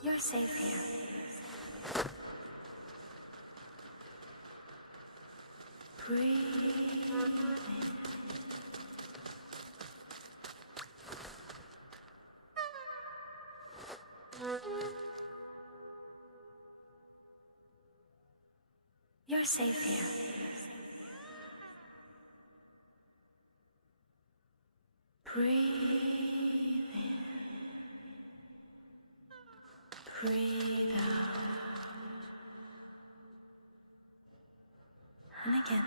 You're safe here. Breathe in. You're safe here. Breathe in. Breathe out. And again.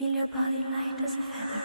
Feel your body light as a feather.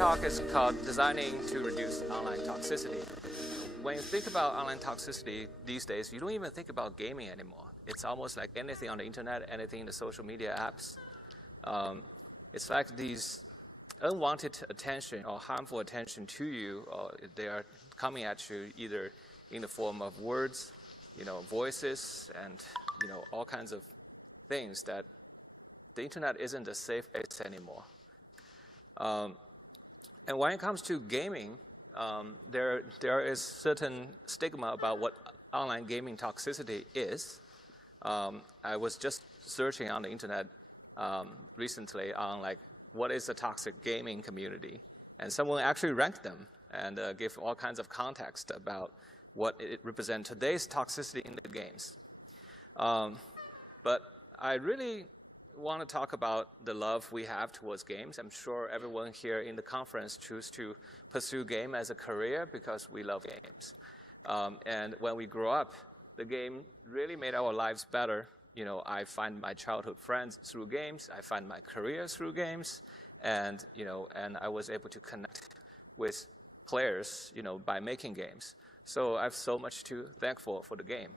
talk is called Designing to Reduce Online Toxicity. When you think about online toxicity these days, you don't even think about gaming anymore. It's almost like anything on the internet, anything in the social media apps. It's like these unwanted attention or harmful attention to you, or they are coming at you either in the form of words, voices, and all kinds of things that the internet isn't a safe place anymore. And when it comes to gaming, there is certain stigma about what online gaming toxicity is. I was just searching on the internet recently on what is a toxic gaming community, and someone actually ranked them and gave all kinds of context about what it represents today's toxicity in the games. But I really want to talk about the love we have towards games. I'm sure everyone here in the conference choose to pursue game as a career because we love games. And when we grow up, the game really made our lives better. I find my childhood friends through games. I find my career through games, and and I was able to connect with players, by making games. So I have so much to thank for the game.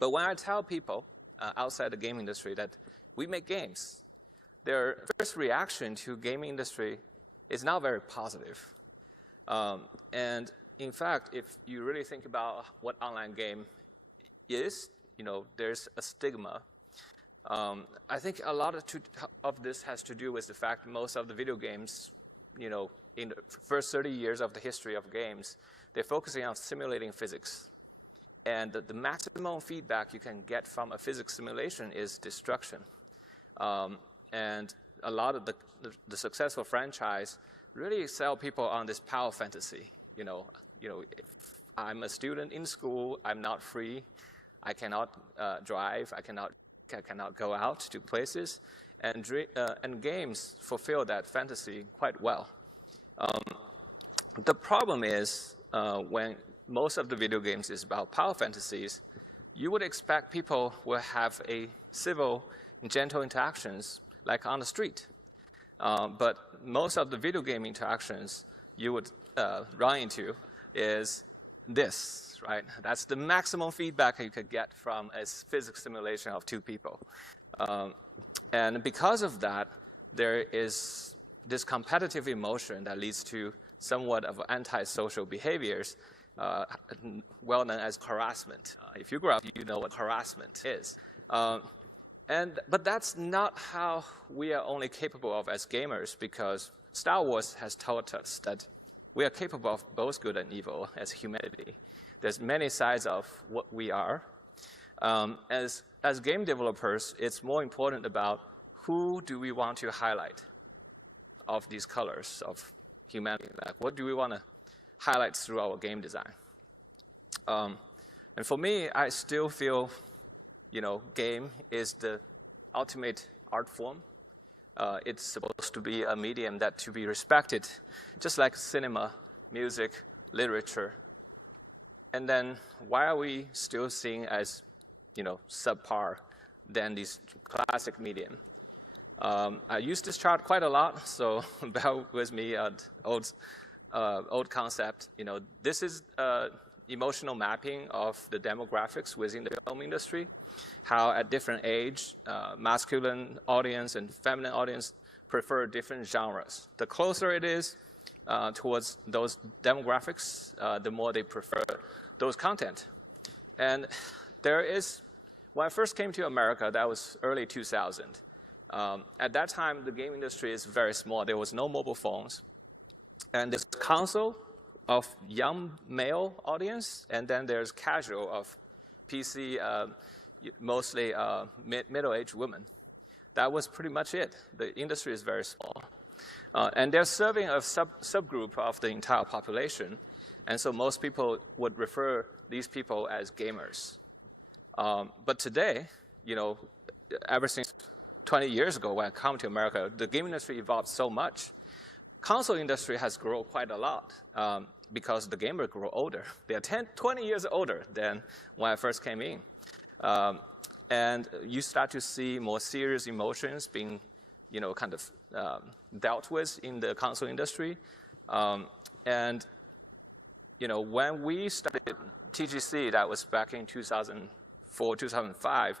But when I tell people outside the game industry that we make games, their first reaction to gaming industry is not very positive. And in fact, if you really think about what online game is, there's a stigma. I think a lot of this has to do with the fact most of the video games, in the first 30 years of the history of games, they're focusing on simulating physics. And the maximum feedback you can get from a physics simulation is destruction. And a lot of the successful franchise really sell people on this power fantasy. If I'm a student in school, I'm not free. I cannot drive. I cannot go out to places. And games fulfill that fantasy quite well. The problem is when most of the video games is about power fantasies, you would expect people will have a civil and gentle interactions like on the street. But most of the video game interactions you would run into is this, right? That's the maximum feedback you could get from a physics simulation of two people. And because of that, there is this competitive emotion that leads to somewhat of antisocial behaviors, well known as harassment. If you grew up, you know what harassment is. But that's not how we are only capable of as gamers, because Star Wars has taught us that we are capable of both good and evil as humanity. There's many sides of what we are. As game developers, it's more important about who do we want to highlight of these colors of humanity. Like, what do we want to highlight through our game design? And for me, I still feel, game is the ultimate art form. It's supposed to be a medium that to be respected, just like cinema, music, literature. And then why are we still seen as, subpar than this classic medium? I use this chart quite a lot, so bear with me. Old concept. This is emotional mapping of the demographics within the film industry. How at different age, masculine audience and feminine audience prefer different genres. The closer it is towards those demographics, the more they prefer those content. And there is, when I first came to America, that was early 2000. At that time, the game industry is very small. There was no mobile phones. And there's console of young male audience, and then there's casual of PC, mostly middle-aged women. That was pretty much it. The industry is very small. And they're serving a subgroup of the entire population, and so most people would refer these people as gamers. But today, ever since 20 years ago when I came to America, the game industry evolved so much. Console industry has grown quite a lot because the gamers grow older. They are 20 years older than when I first came in. And you start to see more serious emotions being kind of dealt with in the console industry. And when we started TGC, that was back in 2004, 2005,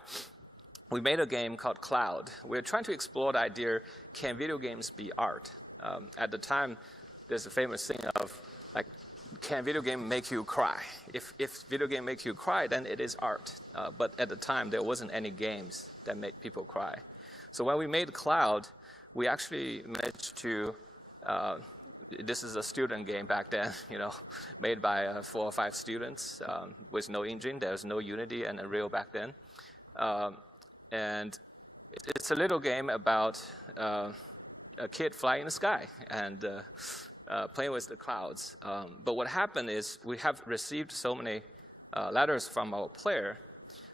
we made a game called Cloud. We were trying to explore the idea, can video games be art? At the time, there's a famous thing of, like, can video game make you cry? If video game make you cry, then it is art. But at the time, there wasn't any games that made people cry. So when we made Cloud, we actually managed to, this is a student game back then, made by 4 or 5 students with no engine. There was no Unity and Unreal back then. And it's a little game about a kid flying in the sky and playing with the clouds. But what happened is we have received so many letters from our player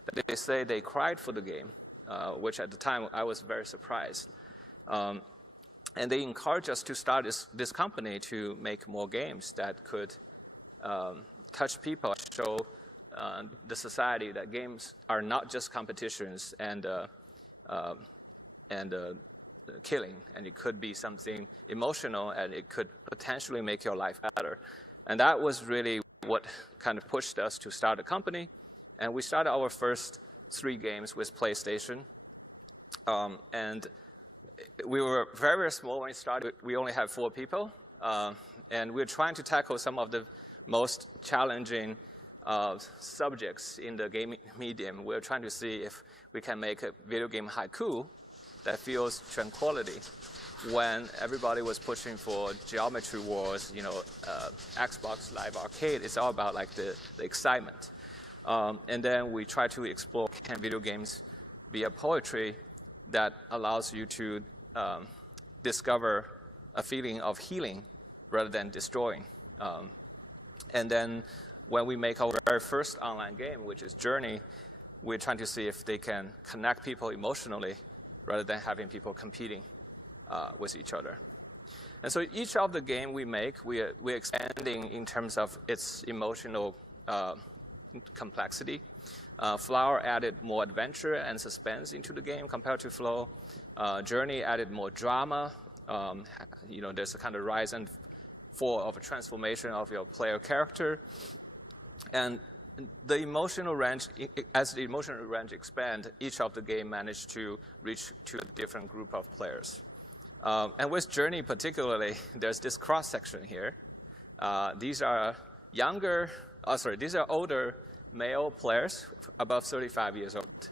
that they say they cried for the game, which at the time I was very surprised. And they encouraged us to start this company to make more games that could touch people, show the society that games are not just competitions and killing, and it could be something emotional, and it could potentially make your life better. And that was really what kind of pushed us to start a company. And we started our first 3 games with PlayStation. And we were very, very small when we started. We only had 4 people. And we were trying to tackle some of the most challenging subjects in the gaming medium. We were trying to see if we can make a video game haiku that feels tranquility when everybody was pushing for geometry wars, Xbox Live Arcade. It's all about like the excitement. And then we try to explore, can video games be a poetry that allows you to discover a feeling of healing rather than destroying. And then when we make our very first online game, which is Journey, we're trying to see if they can connect people emotionally rather than having people competing with each other. And so each of the game we make, we're expanding in terms of its emotional complexity. Flower added more adventure and suspense into the game compared to Flow. Journey added more drama. There's a kind of rise and fall of a transformation of your player character. And the emotional range, as the emotional range expand, each of the game managed to reach to a different group of players. And with Journey particularly, there's this cross-section here. These are older male players, above 35 years old.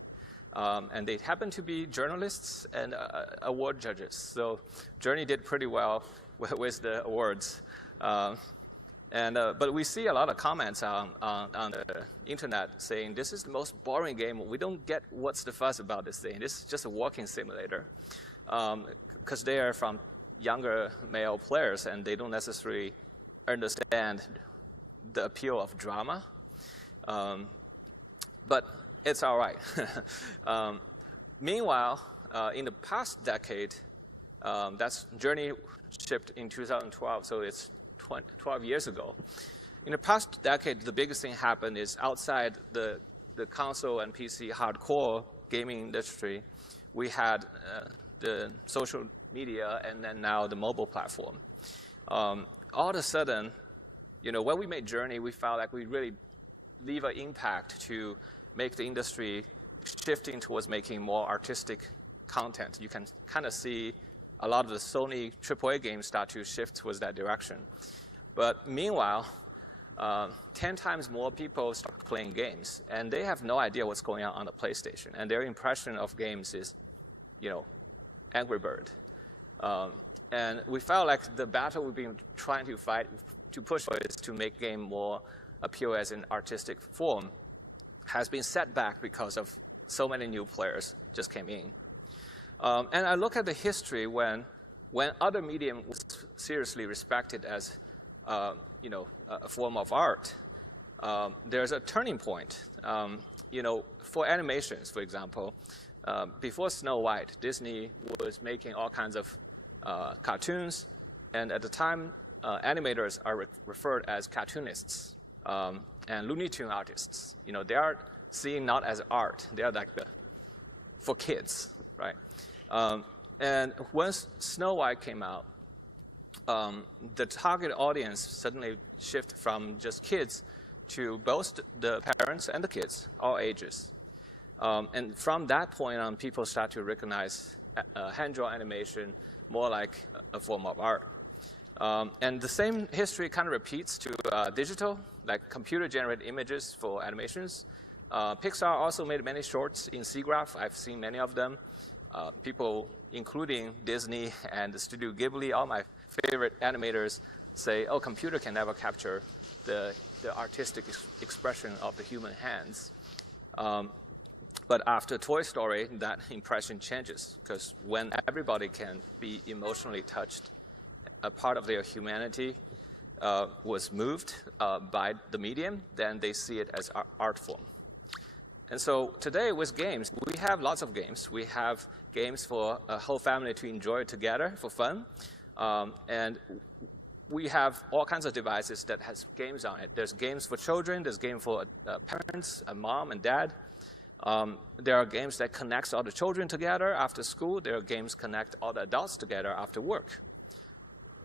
And they happen to be journalists and award judges. So Journey did pretty well with the awards. But we see a lot of comments on the internet saying, this is the most boring game. We don't get what's the fuss about this thing. This is just a walking simulator. Because they are from younger male players, and they don't necessarily understand the appeal of drama. But it's all right. Meanwhile, in the past decade, that's Journey shipped in 2012, so it's 12 years ago. In the past decade, the biggest thing happened is outside the console and PC hardcore gaming industry, we had the social media and then now the mobile platform. All of a sudden, when we made Journey, we felt like we really leave an impact to make the industry shifting towards making more artistic content. You can kind of see a lot of the Sony AAA games start to shift towards that direction. But meanwhile, 10 times more people start playing games, and they have no idea what's going on the PlayStation. And their impression of games is, Angry Bird. And we felt like the battle we've been trying to fight, to push for, is to make game more appeal as an artistic form, has been set back because of so many new players just came in. And I look at the history when other medium was seriously respected as a form of art. There's a turning point. For animations, for example, before Snow White, Disney was making all kinds of cartoons, and at the time, animators are referred as cartoonists and Looney Tune artists. They are seen not as art; they are like for kids, right? And once Snow White came out, the target audience suddenly shifted from just kids to both the parents and the kids, all ages. And from that point on, people start to recognize hand-drawn animation more like a form of art. And the same history kind of repeats to digital, like computer-generated images for animations. Pixar also made many shorts in SIGGRAPH. I've seen many of them. People, including Disney and the Studio Ghibli, all my favorite animators, say, oh, computer can never capture the artistic expression of the human hands. But after Toy Story, that impression changes, because when everybody can be emotionally touched, a part of their humanity was moved by the medium, then they see it as art form. And so today with games, we have lots of games. We have games for a whole family to enjoy together for fun. And we have all kinds of devices that has games on it. There's games for children. There's games for parents, a mom and dad. There are games that connects all the children together after school. There are games connect all the adults together after work.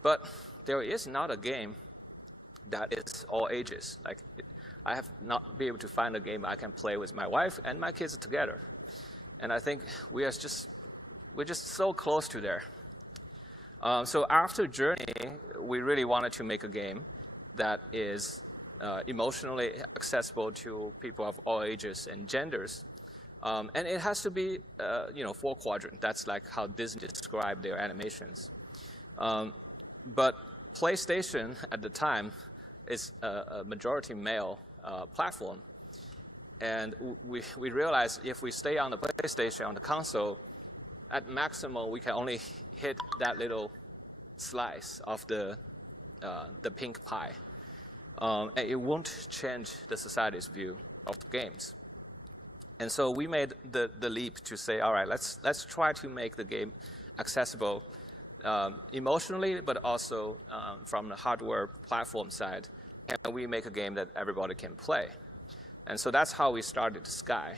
But there is not a game that is all ages. Like, I have not been able to find a game I can play with my wife and my kids together. And I think we're just so close to there. So after Journey, we really wanted to make a game that is emotionally accessible to people of all ages and genders. And it has to be, 4-quadrant. That's like how Disney described their animations. But PlayStation at the time is a majority male platform. And we realized if we stay on the PlayStation, on the console, at maximum we can only hit that little slice of the pink pie. And it won't change the society's view of games. And so we made the leap to say, all right, let's try to make the game accessible emotionally, but also from the hardware platform side. And we make a game that everybody can play. And so that's how we started Sky.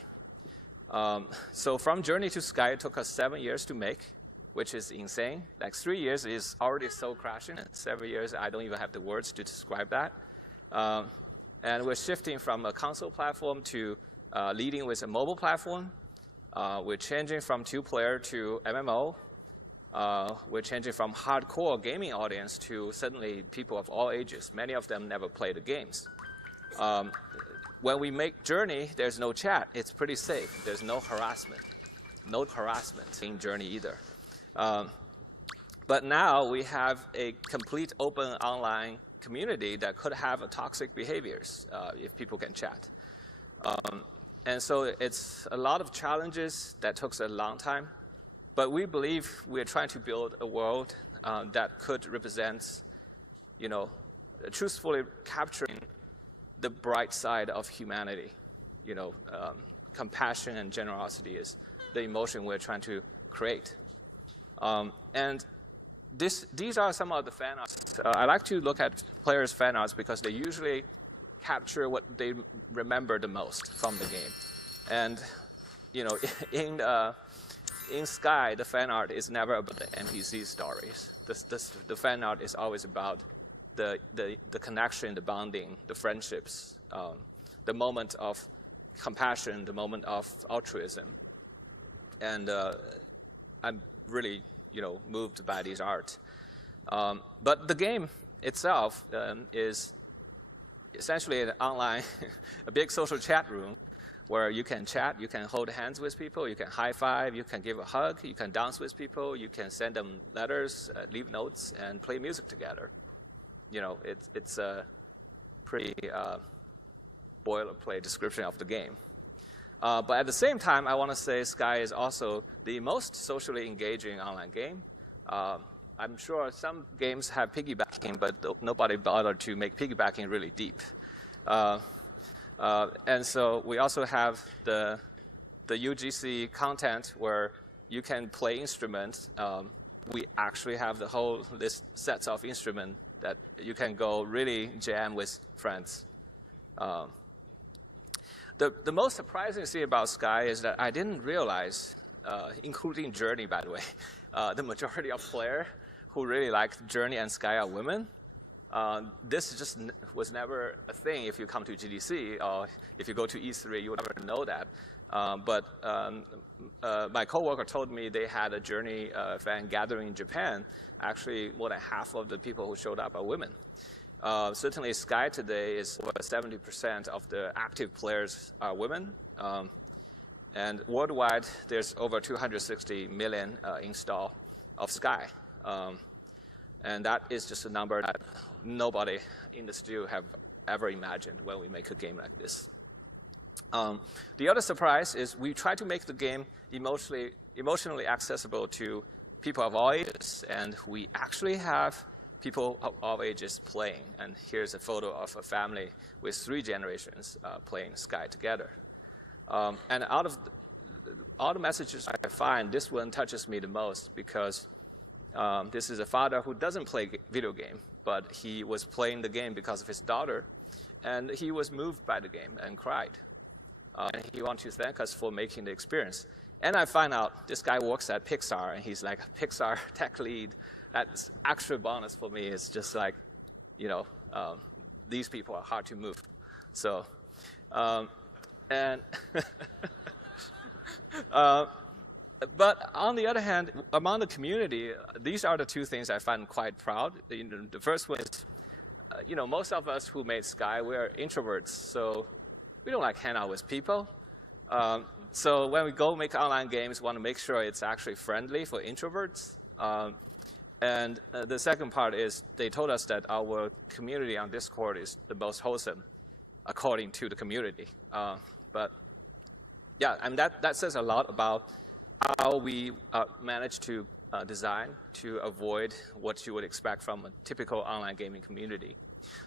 So from Journey to Sky, it took us 7 years to make, which is insane. Like 3 years is already so crashing, and 7 years, I don't even have the words to describe that. And we're shifting from a console platform to leading with a mobile platform. We're changing from 2-player to MMO. We're changing from hardcore gaming audience to suddenly people of all ages. Many of them never played the games. When we make Journey, there's no chat. It's pretty safe. There's no harassment. No harassment in Journey either. But now we have a complete open online community that could have toxic behaviors if people can chat. And so it's a lot of challenges that took a long time. But we believe we're trying to build a world that could represent, truthfully capturing the bright side of humanity. Compassion and generosity is the emotion we're trying to create. And these are some of the fan arts. I like to look at players' fan arts because they usually capture what they remember the most from the game. And in Sky, the fan art is never about the NPC stories. The fan art is always about the connection, the bonding, the friendships, the moment of compassion, the moment of altruism. And I'm really, moved by these art. But the game itself is essentially an online, a big social chat room where you can chat, you can hold hands with people, you can high five, you can give a hug, you can dance with people, you can send them letters, leave notes, and play music together. It's a pretty boilerplate description of the game. But at the same time, I want to say Sky is also the most socially engaging online game. I'm sure some games have piggybacking, but nobody bothered to make piggybacking really deep. And so we also have the UGC content where you can play instruments. We actually have the whole list sets of instruments that you can go really jam with friends. The most surprising thing about Sky is that I didn't realize including Journey, by the way. The majority of players who really liked Journey and Sky are women. This just was never a thing if you come to GDC, or if you go to E3, you would never know that. But my coworker told me they had a Journey fan gathering in Japan. Actually, more than half of the people who showed up are women. Certainly, Sky today is over 70% of the active players are women. And worldwide, there's over 260 million install of Sky. And that is just a number that nobody in the studio have ever imagined when we make a game like this. The other surprise is we try to make the game emotionally accessible to people of all ages, and we actually have people of all ages playing. And here's a photo of a family with 3 generations playing Sky together. And out of all the messages I find, this one touches me the most because this is a father who doesn't play video game, but he was playing the game because of his daughter, and he was moved by the game and cried. And he wants to thank us for making the experience. And I find out this guy works at Pixar, and he's like a Pixar tech lead. That's extra bonus for me. It's just like, you know, these people are hard to move. So, and but on the other hand, among the community, these are the 2 things I find quite proud. The first one is, you know, most of us who made Sky, we're introverts, so we don't like hang out with people. So when we go make online games, we want to make sure it's actually friendly for introverts. And the second part is they told us that our community on Discord is the most wholesome, according to the community. But yeah, and that says a lot about how we managed to design to avoid what you would expect from a typical online gaming community.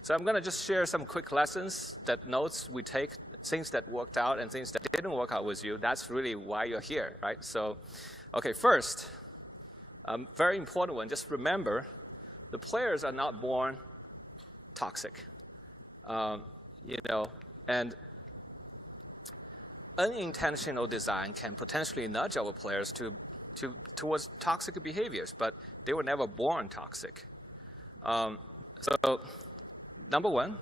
So I'm going to just share some quick lessons, notes we take, things that worked out and things that didn't work out with you. That's really why you're here, right? So, okay, first, very important one, just remember, the players are not born toxic. You know, and unintentional design can potentially nudge our players towards toxic behaviors, but they were never born toxic. So, number one,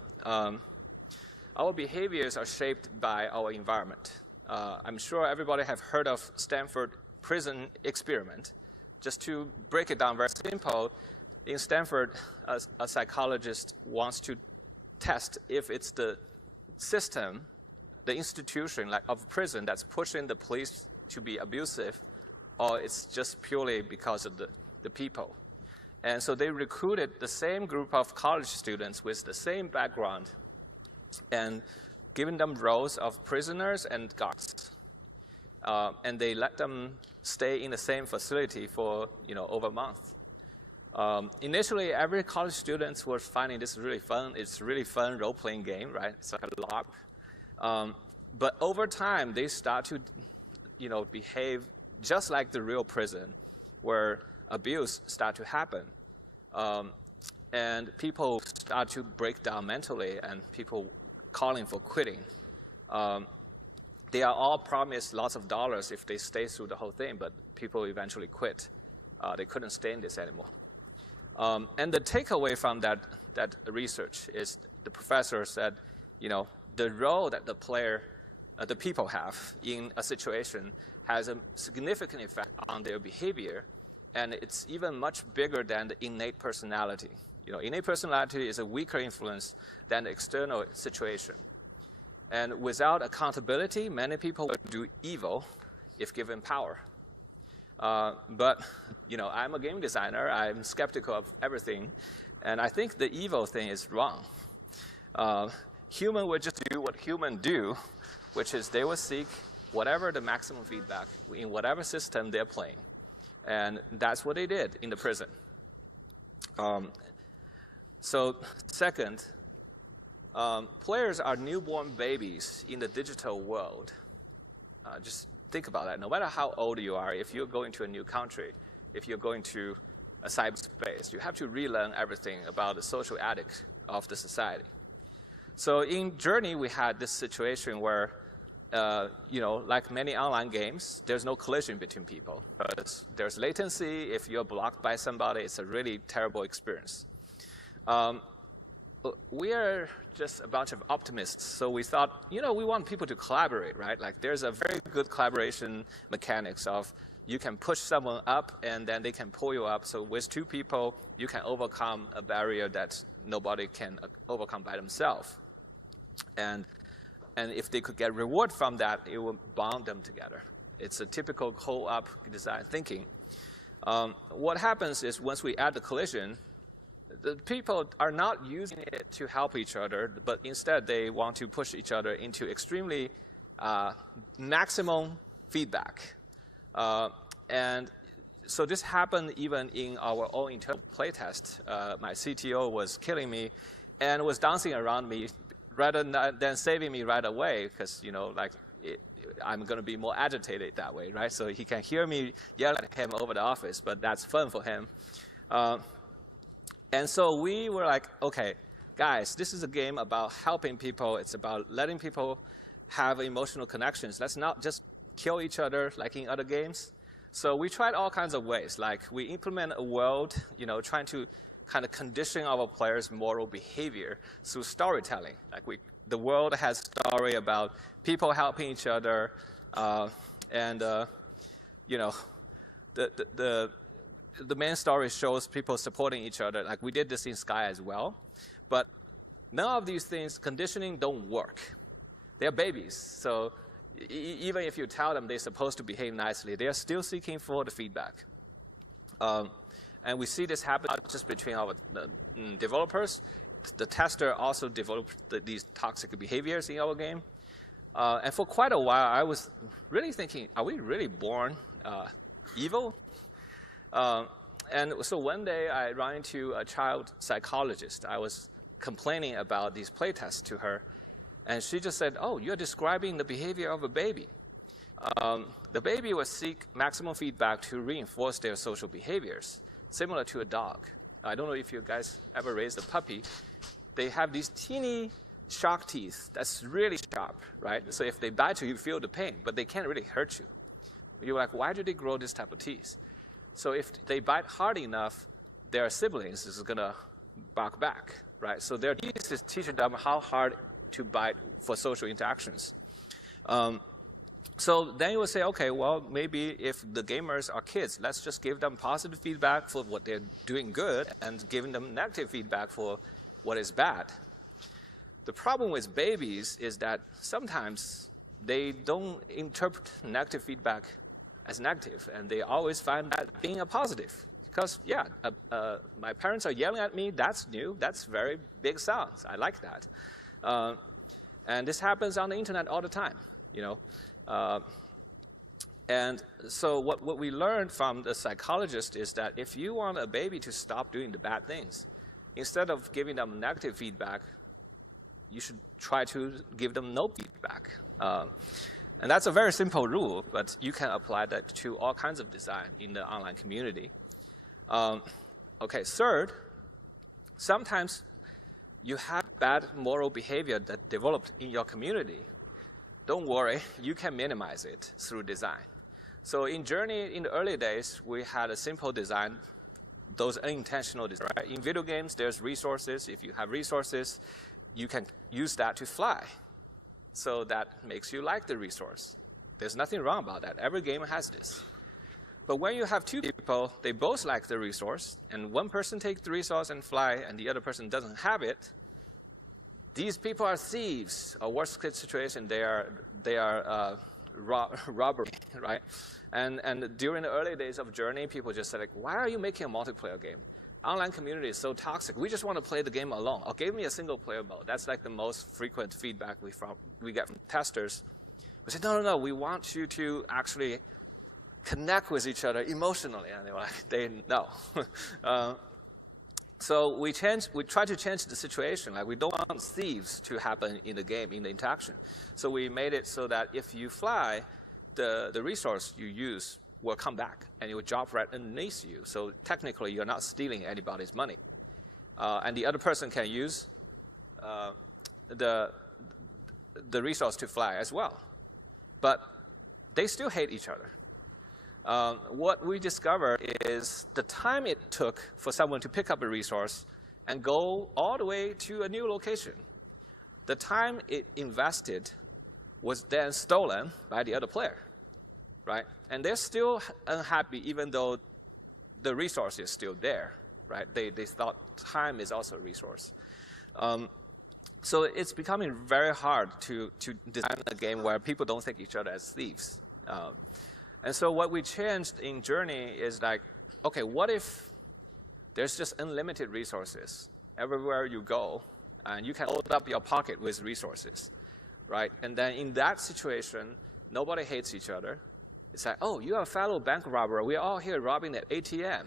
our behaviors are shaped by our environment. I'm sure everybody have heard of Stanford prison experiment. Just to break it down very simple, in Stanford, a psychologist wants to test if it's the system, the institution like of prison that's pushing the police to be abusive, or it's just purely because of the people. And so they recruited the same group of college students with the same background and given them roles of prisoners and guards. And they let them stay in the same facility for over a month. Initially, every college students were finding this really fun. It's a really fun role-playing game, right? It's like a LARP. But over time, they start to behave just like the real prison, where abuse start to happen. And people start to break down mentally, and people calling for quitting. They are all promised lots of dollars if they stay through the whole thing, but people eventually quit. They couldn't stay in this anymore. And the takeaway from that research is the professor said, the role that the people have in a situation has a significant effect on their behavior, and it's even much bigger than the innate personality. Innate personality is a weaker influence than the external situation. And without accountability, many people will do evil if given power. But I'm a game designer. I'm skeptical of everything. And I think the evil thing is wrong. Human will just do what humans do, which is they will seek whatever the maximum feedback in whatever system they're playing. And that's what they did in the prison. So second, players are newborn babies in the digital world. Just think about that. No matter how old you are, if you're going to a new country, if you're going to a cyberspace, you have to relearn everything about the social ethics of the society. So in Journey, we had this situation where like many online games, there's no collision between people. Because there's latency. If you're blocked by somebody, it's a really terrible experience. We are just a bunch of optimists, so we thought, we want people to collaborate, right? Like there's a very good collaboration mechanics of you can push someone up and then they can pull you up. So with two people, you can overcome a barrier that nobody can overcome by themselves. And if they could get reward from that, it will bond them together. It's a typical co-op design thinking. What happens is once we add the collision, the people are not using it to help each other, but instead they want to push each other into extremely maximum feedback. And so this happened even in our own internal playtest. My CTO was killing me and was dancing around me rather than saving me right away, because I'm going to be more agitated that way, right? So he can hear me yell at him over the office, but that's fun for him. And so we were like, okay, guys, this is a game about helping people. It's about letting people have emotional connections. Let's not just kill each other like in other games. So we tried all kinds of ways. Like we implement a world, trying to kind of condition our players' moral behavior through storytelling. Like the world has story about people helping each other, the main story shows people supporting each other. Like we did this in Sky as well. But none of these things, conditioning, don't work. They're babies. So even if you tell them they're supposed to behave nicely, they are still seeking for the feedback. And we see this happen not just between our developers. The tester also developed these toxic behaviors in our game. And for quite a while, I was really thinking, are we really born evil? And so one day I ran into a child psychologist. I was complaining about these playtests to her, and she just said, oh, you're describing the behavior of a baby. The baby will seek maximum feedback to reinforce their social behaviors, similar to a dog. I don't know if you guys ever raised a puppy. They have these teeny shark teeth that's really sharp, right? So if they bite you, you feel the pain, but they can't really hurt you. You're like, why do they grow this type of teeth? So if they bite hard enough, their siblings is going to bark back, right? So their teeth is teaching them how hard to bite for social interactions. So then you would say, okay, well, maybe if the gamers are kids, let's just give them positive feedback for what they're doing good and giving them negative feedback for what is bad. The problem with babies is that sometimes they don't interpret negative feedback as negative, and they always find that being a positive. Because, yeah, my parents are yelling at me, that's new, that's very big sounds, I like that. And this happens on the internet all the time, And so what we learned from the psychologist is that if you want a baby to stop doing the bad things, instead of giving them negative feedback, you should try to give them no feedback. And that's a very simple rule, but you can apply that to all kinds of design in the online community. Okay, third, sometimes you have bad moral behavior that developed in your community. Don't worry, you can minimize it through design. So in Journey, in the early days, we had a simple design, those unintentional design. Right? In video games, there's resources. If you have resources, you can use that to fly. So that makes you like the resource. There's nothing wrong about that. Every game has this. But when you have two people, they both like the resource, and one person takes the resource and fly, and the other person doesn't have it, these people are thieves. A worst case situation, they are robbery, right? And during the early days of Journey, people just said, like, why are you making a multiplayer game? Online community is so toxic. We just want to play the game alone. Or give me a single player mode. That's like the most frequent feedback we get from testers. We said, no, we want you to actually connect with each other emotionally. And they were like, no. So we try to change the situation. Like, we don't want thieves to happen in the game, in the interaction. So we made it so that if you fly, the resource you use will come back, and it will drop right underneath you. So technically, you're not stealing anybody's money. And the other person can use the resource to fly as well. but they still hate each other. What we discovered is the time it took for someone to pick up a resource and go all the way to a new location. The time it invested was then stolen by the other player, right? And they're still unhappy even though the resource is still there, right? They thought time is also a resource. So it's becoming very hard to design a game where people don't think each other as thieves. And so what we changed in Journey is like, okay, what if there's just unlimited resources everywhere you go, and you can load up your pocket with resources, right? And then in that situation, nobody hates each other. It's like, oh, you're a fellow bank robber. We're all here robbing the ATM.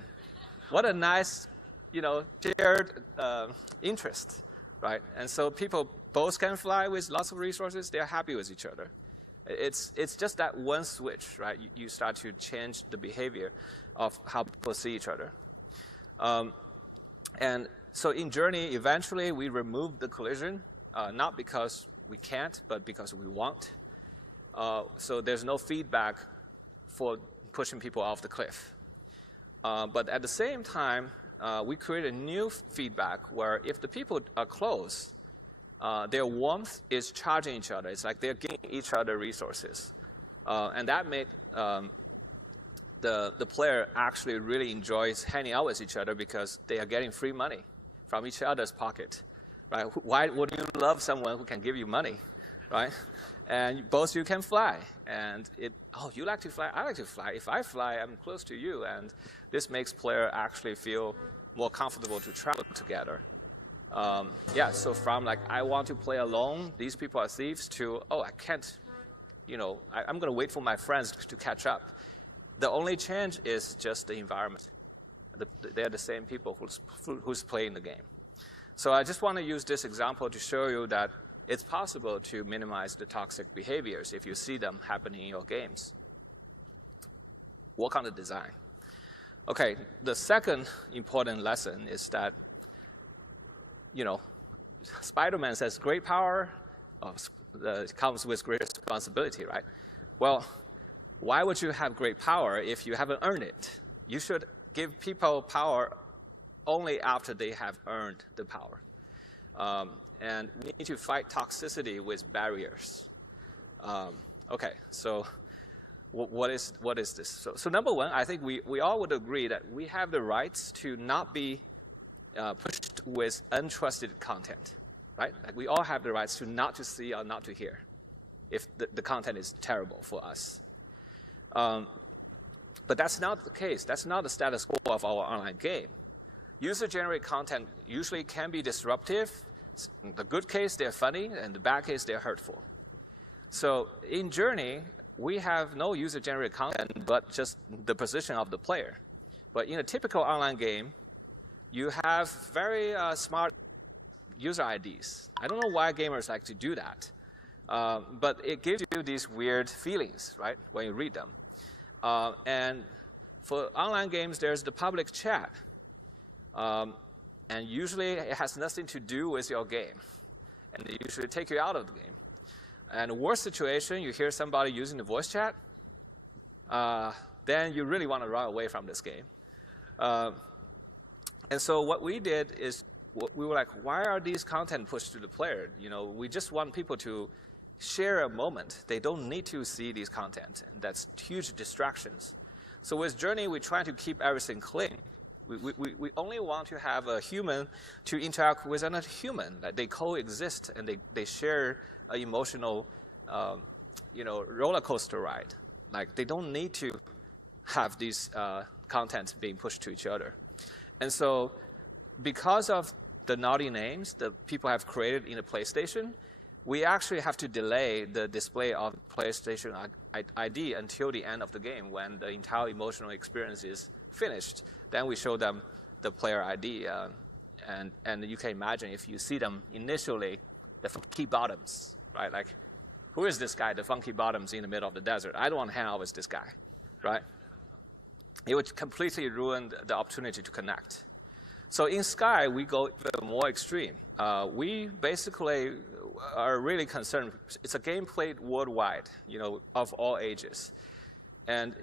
What a nice, shared interest, right? And so people both can fly with lots of resources. They're happy with each other. It's just that one switch, right? You start to change the behavior of how people see each other. And so in Journey, eventually we removed the collision, not because we can't, but because we want. So there's no feedback for pushing people off the cliff. But at the same time, we created a new feedback where if the people are close, their warmth is charging each other. It's like they're giving each other resources. And that made the player actually really enjoys hanging out with each other because they are getting free money from each other's pocket, right? Why would you love someone who can give you money, right? And both you can fly. And you like to fly? I like to fly. If I fly, I'm close to you. And this makes player actually feel more comfortable to travel together. So from like, I want to play alone, these people are thieves, to, oh, I can't, I'm going to wait for my friends to catch up. The only change is just the environment. They're the same people who's playing the game. So I just want to use this example to show you that it's possible to minimize the toxic behaviors if you see them happening in your games. Work on the design. Okay, the second important lesson is that, Spider-Man says great power comes with great responsibility, right? Well, why would you have great power if you haven't earned it? You should give people power only after they have earned the power. And we need to fight toxicity with barriers. Okay, so what is this? So number one, I think we all would agree that we have the rights to not be pushed with untrusted content, right? Like we all have the rights to not to see or not to hear if the content is terrible for us. But that's not the case. That's not the status quo of our online game. User-generated content usually can be disruptive. In the good case, they're funny, and the bad case, they're hurtful. So in Journey, we have no user-generated content, but just the position of the player. But in a typical online game, you have very smart user IDs. I don't know why gamers like to do that. But it gives you these weird feelings, right, when you read them. And for online games, there's the public chat. And usually it has nothing to do with your game. And they usually take you out of the game. And the worst situation, you hear somebody using the voice chat, then you really want to run away from this game. And so what we did is, we were like, why are these content pushed to the player? We just want people to share a moment. They don't need to see these content, and that's huge distractions. So with Journey, we try to keep everything clean. We only want to have a human to interact with another human. That they coexist and they share an emotional, roller coaster ride. Like they don't need to have these content being pushed to each other. And so, because of the naughty names that people have created in the PlayStation, we actually have to delay the display of PlayStation ID until the end of the game when the entire emotional experience is finished. Then we show them the player ID. And you can imagine if you see them initially, the funky bottoms, right? Like, who is this guy, the funky bottoms in the middle of the desert? I don't want to hang out with this guy, right? It would completely ruin the opportunity to connect. So in Sky, we go even more extreme. We basically are really concerned. It's a game played worldwide, of all ages. And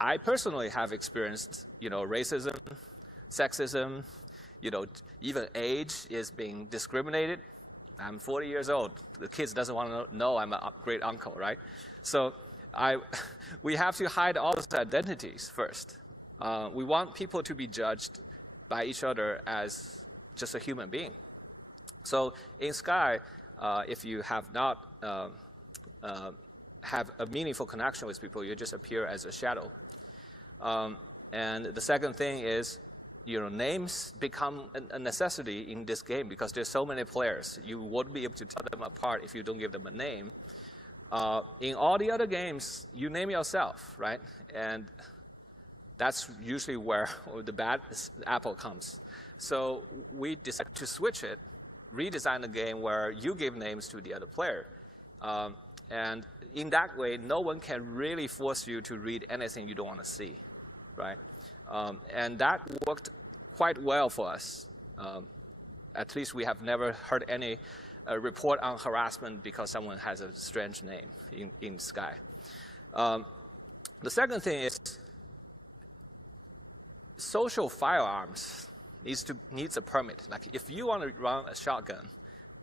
I personally have experienced, racism, sexism, even age is being discriminated. I'm 40 years old. The kids doesn't want to know I'm a great uncle, right? So we have to hide all those identities first. We want people to be judged by each other as just a human being. So in Sky, if you have not have a meaningful connection with people, you just appear as a shadow. And the second thing is, names become a necessity in this game because there's so many players. You won't be able to tell them apart if you don't give them a name. In all the other games, you name yourself, right? And that's usually where the bad apple comes. So we decided to switch it, redesign the game where you give names to the other player. And in that way, no one can really force you to read anything you don't want to see, right? And that worked quite well for us. At least we have never heard any report on harassment because someone has a strange name in Sky. The second thing is social firearms needs a permit. Like if you want to run a shotgun,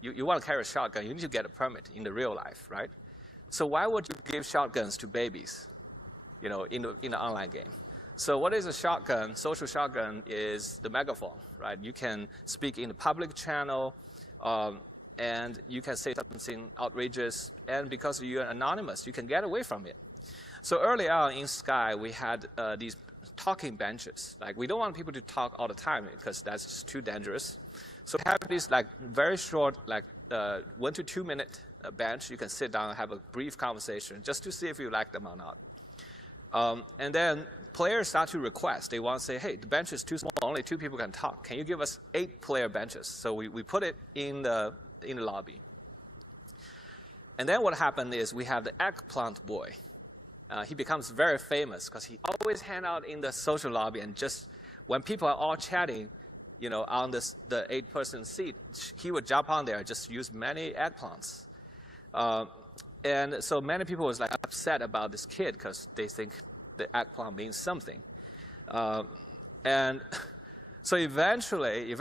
you want to carry a shotgun, you need to get a permit in the real life, right? So why would you give shotguns to babies, in the online game? So what is a shotgun? Social shotgun is the megaphone, right? You can speak in the public channel, and you can say something outrageous, and because you're anonymous, you can get away from it. So early on in Sky, we had these talking benches. Like we don't want people to talk all the time because that's just too dangerous. So we have these very short, 1 to 2 minute bench. You can sit down and have a brief conversation just to see if you like them or not. And then players start to request. They want to say, hey, the bench is too small. Only 2 people can talk. Can you give us 8-player benches? So we put it in the lobby. And then what happened is we have the eggplant boy. He becomes very famous because he always hang out in the social lobby and just when people are all chatting, on the 8-person seat, he would jump on there and just use many eggplants. And so many people was upset about this kid because they think the eggplant means something. And so eventually,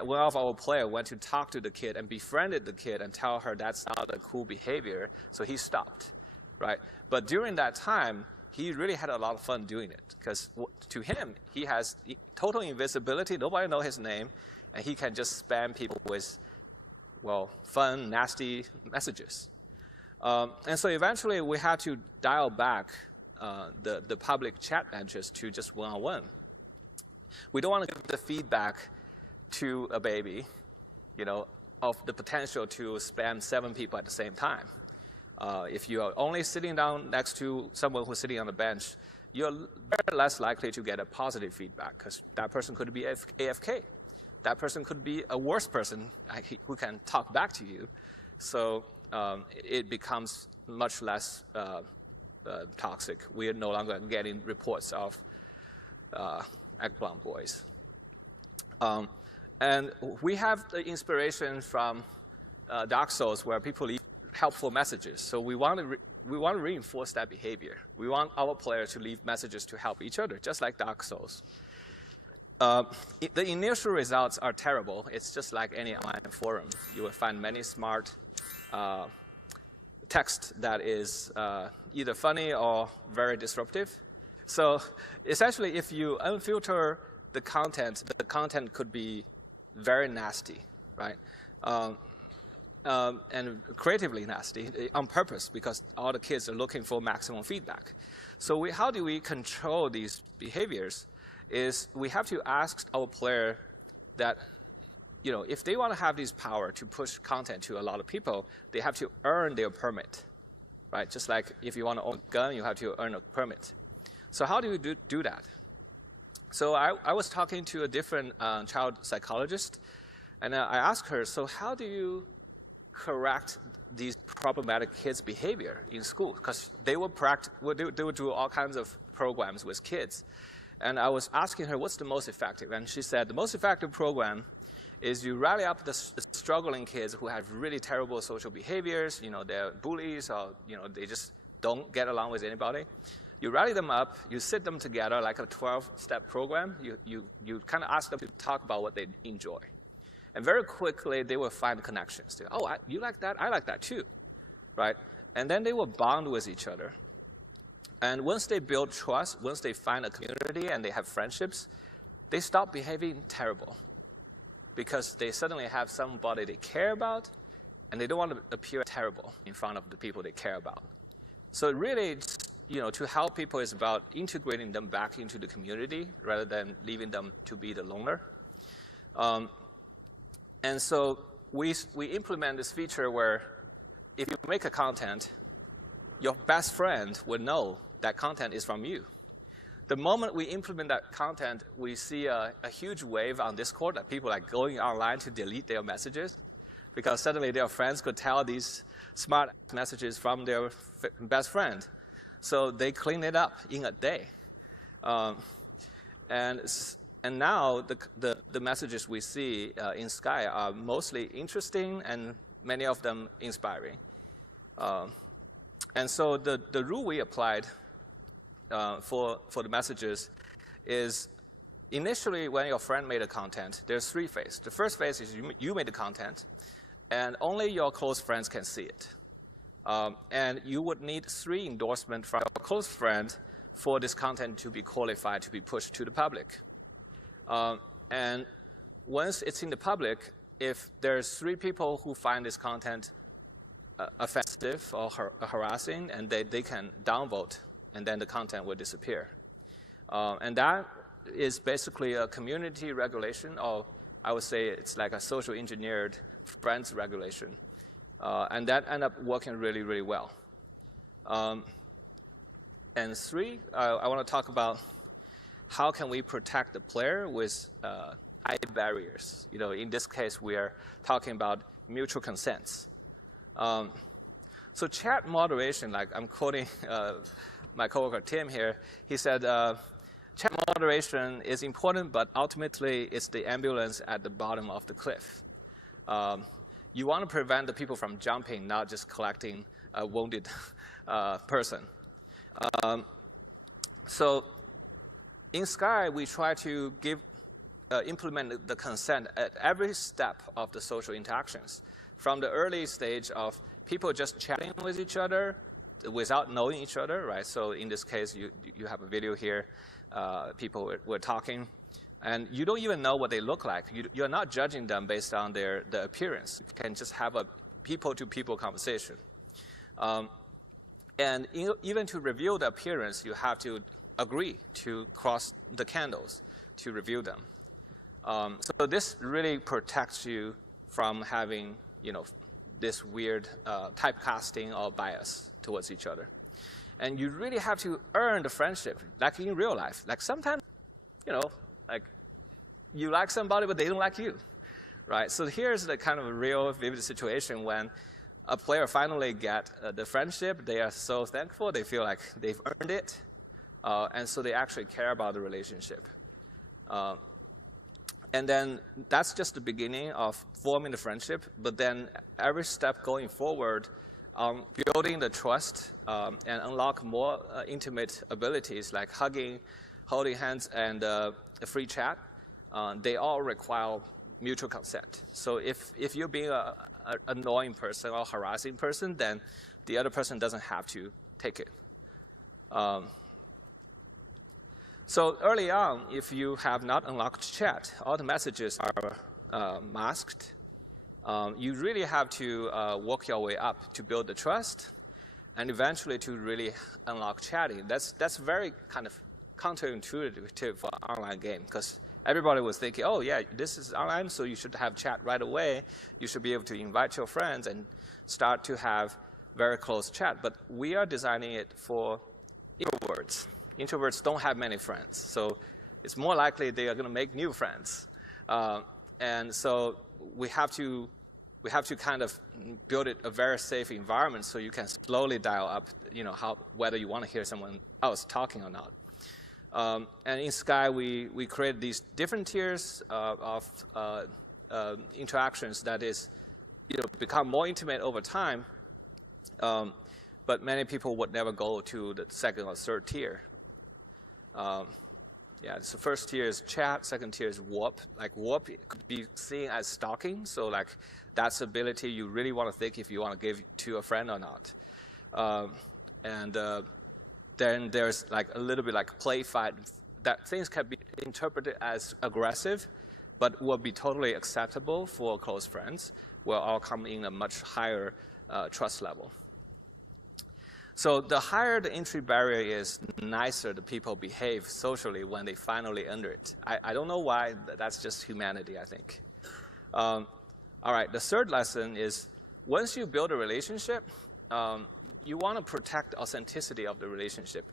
one of our players went to talk to the kid and befriended the kid and tell her that's not a cool behavior. So he stopped, right? But during that time, he really had a lot of fun doing it because to him, he has total invisibility. Nobody knows his name, and he can just spam people with, fun, nasty messages. And so eventually, we had to dial back the public chat benches to just one-on-one. We don't want to give the feedback to a baby, of the potential to spam 7 people at the same time. If you are only sitting down next to someone who's sitting on the bench, you're very less likely to get a positive feedback because that person could be AFK. That person could be a worse person who can talk back to you. So it becomes much less toxic. We are no longer getting reports of eggplant boys. And we have the inspiration from Dark Souls where people leave helpful messages. So we want to reinforce that behavior. We want our players to leave messages to help each other, just like Dark Souls. The initial results are terrible. It's just like any online forum. You will find many smart text that is either funny or very disruptive. So essentially, if you unfilter the content could be very nasty, right? And creatively nasty on purpose because all the kids are looking for maximum feedback. So how do we control these behaviors is we have to ask our player that, if they want to have this power to push content to a lot of people, they have to earn their permit, right? Just like if you want to own a gun, you have to earn a permit. So how do we do that? So I was talking to a different child psychologist, and I asked her, so how do you correct these problematic kids' behavior in school? Because they would do all kinds of programs with kids. And I was asking her, what's the most effective? And she said, the most effective program is you rally up the struggling kids who have really terrible social behaviors, they're bullies, or they just don't get along with anybody. You rally them up, you sit them together like a 12-step program. You kind of ask them to talk about what they enjoy. And very quickly, they will find connections. You like that? I like that too, right? And then they will bond with each other. And once they build trust, once they find a community and they have friendships, they stop behaving terrible because they suddenly have somebody they care about, and they don't want to appear terrible in front of the people they care about. So really, to help people is about integrating them back into the community rather than leaving them to be the loner. And so we implement this feature where if you make a content, your best friend will know that content is from you. The moment we implement that content, we see a huge wave on Discord that people are going online to delete their messages because suddenly their friends could tell these smart messages from their best friend. So they clean it up in a day. And now the messages we see in Sky are mostly interesting and many of them inspiring. And so the rule we applied for the messages is initially when your friend made a content, there's 3 phases. The first phase is you made the content, and only your close friends can see it. And you would need 3 endorsements from your close friend for this content to be qualified to be pushed to the public. And once it's in the public, if there's 3 people who find this content offensive or harassing, and they can downvote, and then the content will disappear. And that is basically a community regulation, or I would say it's like a social engineered friends regulation. And that ended up working really, really well. And 3, I want to talk about how can we protect the player with high barriers. In this case, we are talking about mutual consents. So chat moderation, like I'm quoting my coworker Tim here, he said, chat moderation is important, but ultimately it's the ambulance at the bottom of the cliff. You want to prevent the people from jumping, not just collecting a wounded person. So in Sky, we try to implement the consent at every step of the social interactions, from the early stage of people just chatting with each other without knowing each other, right? So in this case, you have a video here. People were talking, and you don't even know what they look like. You're not judging them based on the appearance. You can just have a people-to-people conversation. And even to reveal the appearance, you have to agree to cross the candles to review them. So this really protects you from having, this weird typecasting or bias towards each other. And you really have to earn the friendship, like in real life. Like sometimes, like you like somebody, but they don't like you, right? So here's the kind of real vivid situation when a player finally get the friendship. They are so thankful. They feel like they've earned it. And so they actually care about the relationship. And then that's just the beginning of forming the friendship. But then every step going forward, building the trust and unlock more intimate abilities like hugging, holding hands, and a free chat, they all require mutual consent. So if you're being an annoying person or harassing person, then the other person doesn't have to take it. So early on, if you have not unlocked chat, all the messages are masked. You really have to work your way up to build the trust, and eventually to really unlock chatting. That's very kind of counterintuitive for an online game, because everybody was thinking, oh yeah, this is online, so you should have chat right away. You should be able to invite your friends and start to have very close chat. But we are designing it for introverts. Introverts don't have many friends, so it's more likely they are going to make new friends. And so we have to kind of build it a very safe environment so you can slowly dial up, whether you want to hear someone else talking or not. And in Sky, we created these different tiers of interactions that is, become more intimate over time. But many people would never go to the second or third tier. Yeah, so first tier is chat, second tier is warp. Like warp could be seen as stalking, so like that's ability you really want to think if you want to give to a friend or not. Then there's like a little bit like play fight, that things can be interpreted as aggressive, but will be totally acceptable for close friends, will all come in a much higher trust level. So the higher the entry barrier is, the nicer the people behave socially when they finally enter it. I don't know why, that's just humanity, I think. All right, the third lesson is, once you build a relationship, you want to protect the authenticity of the relationship.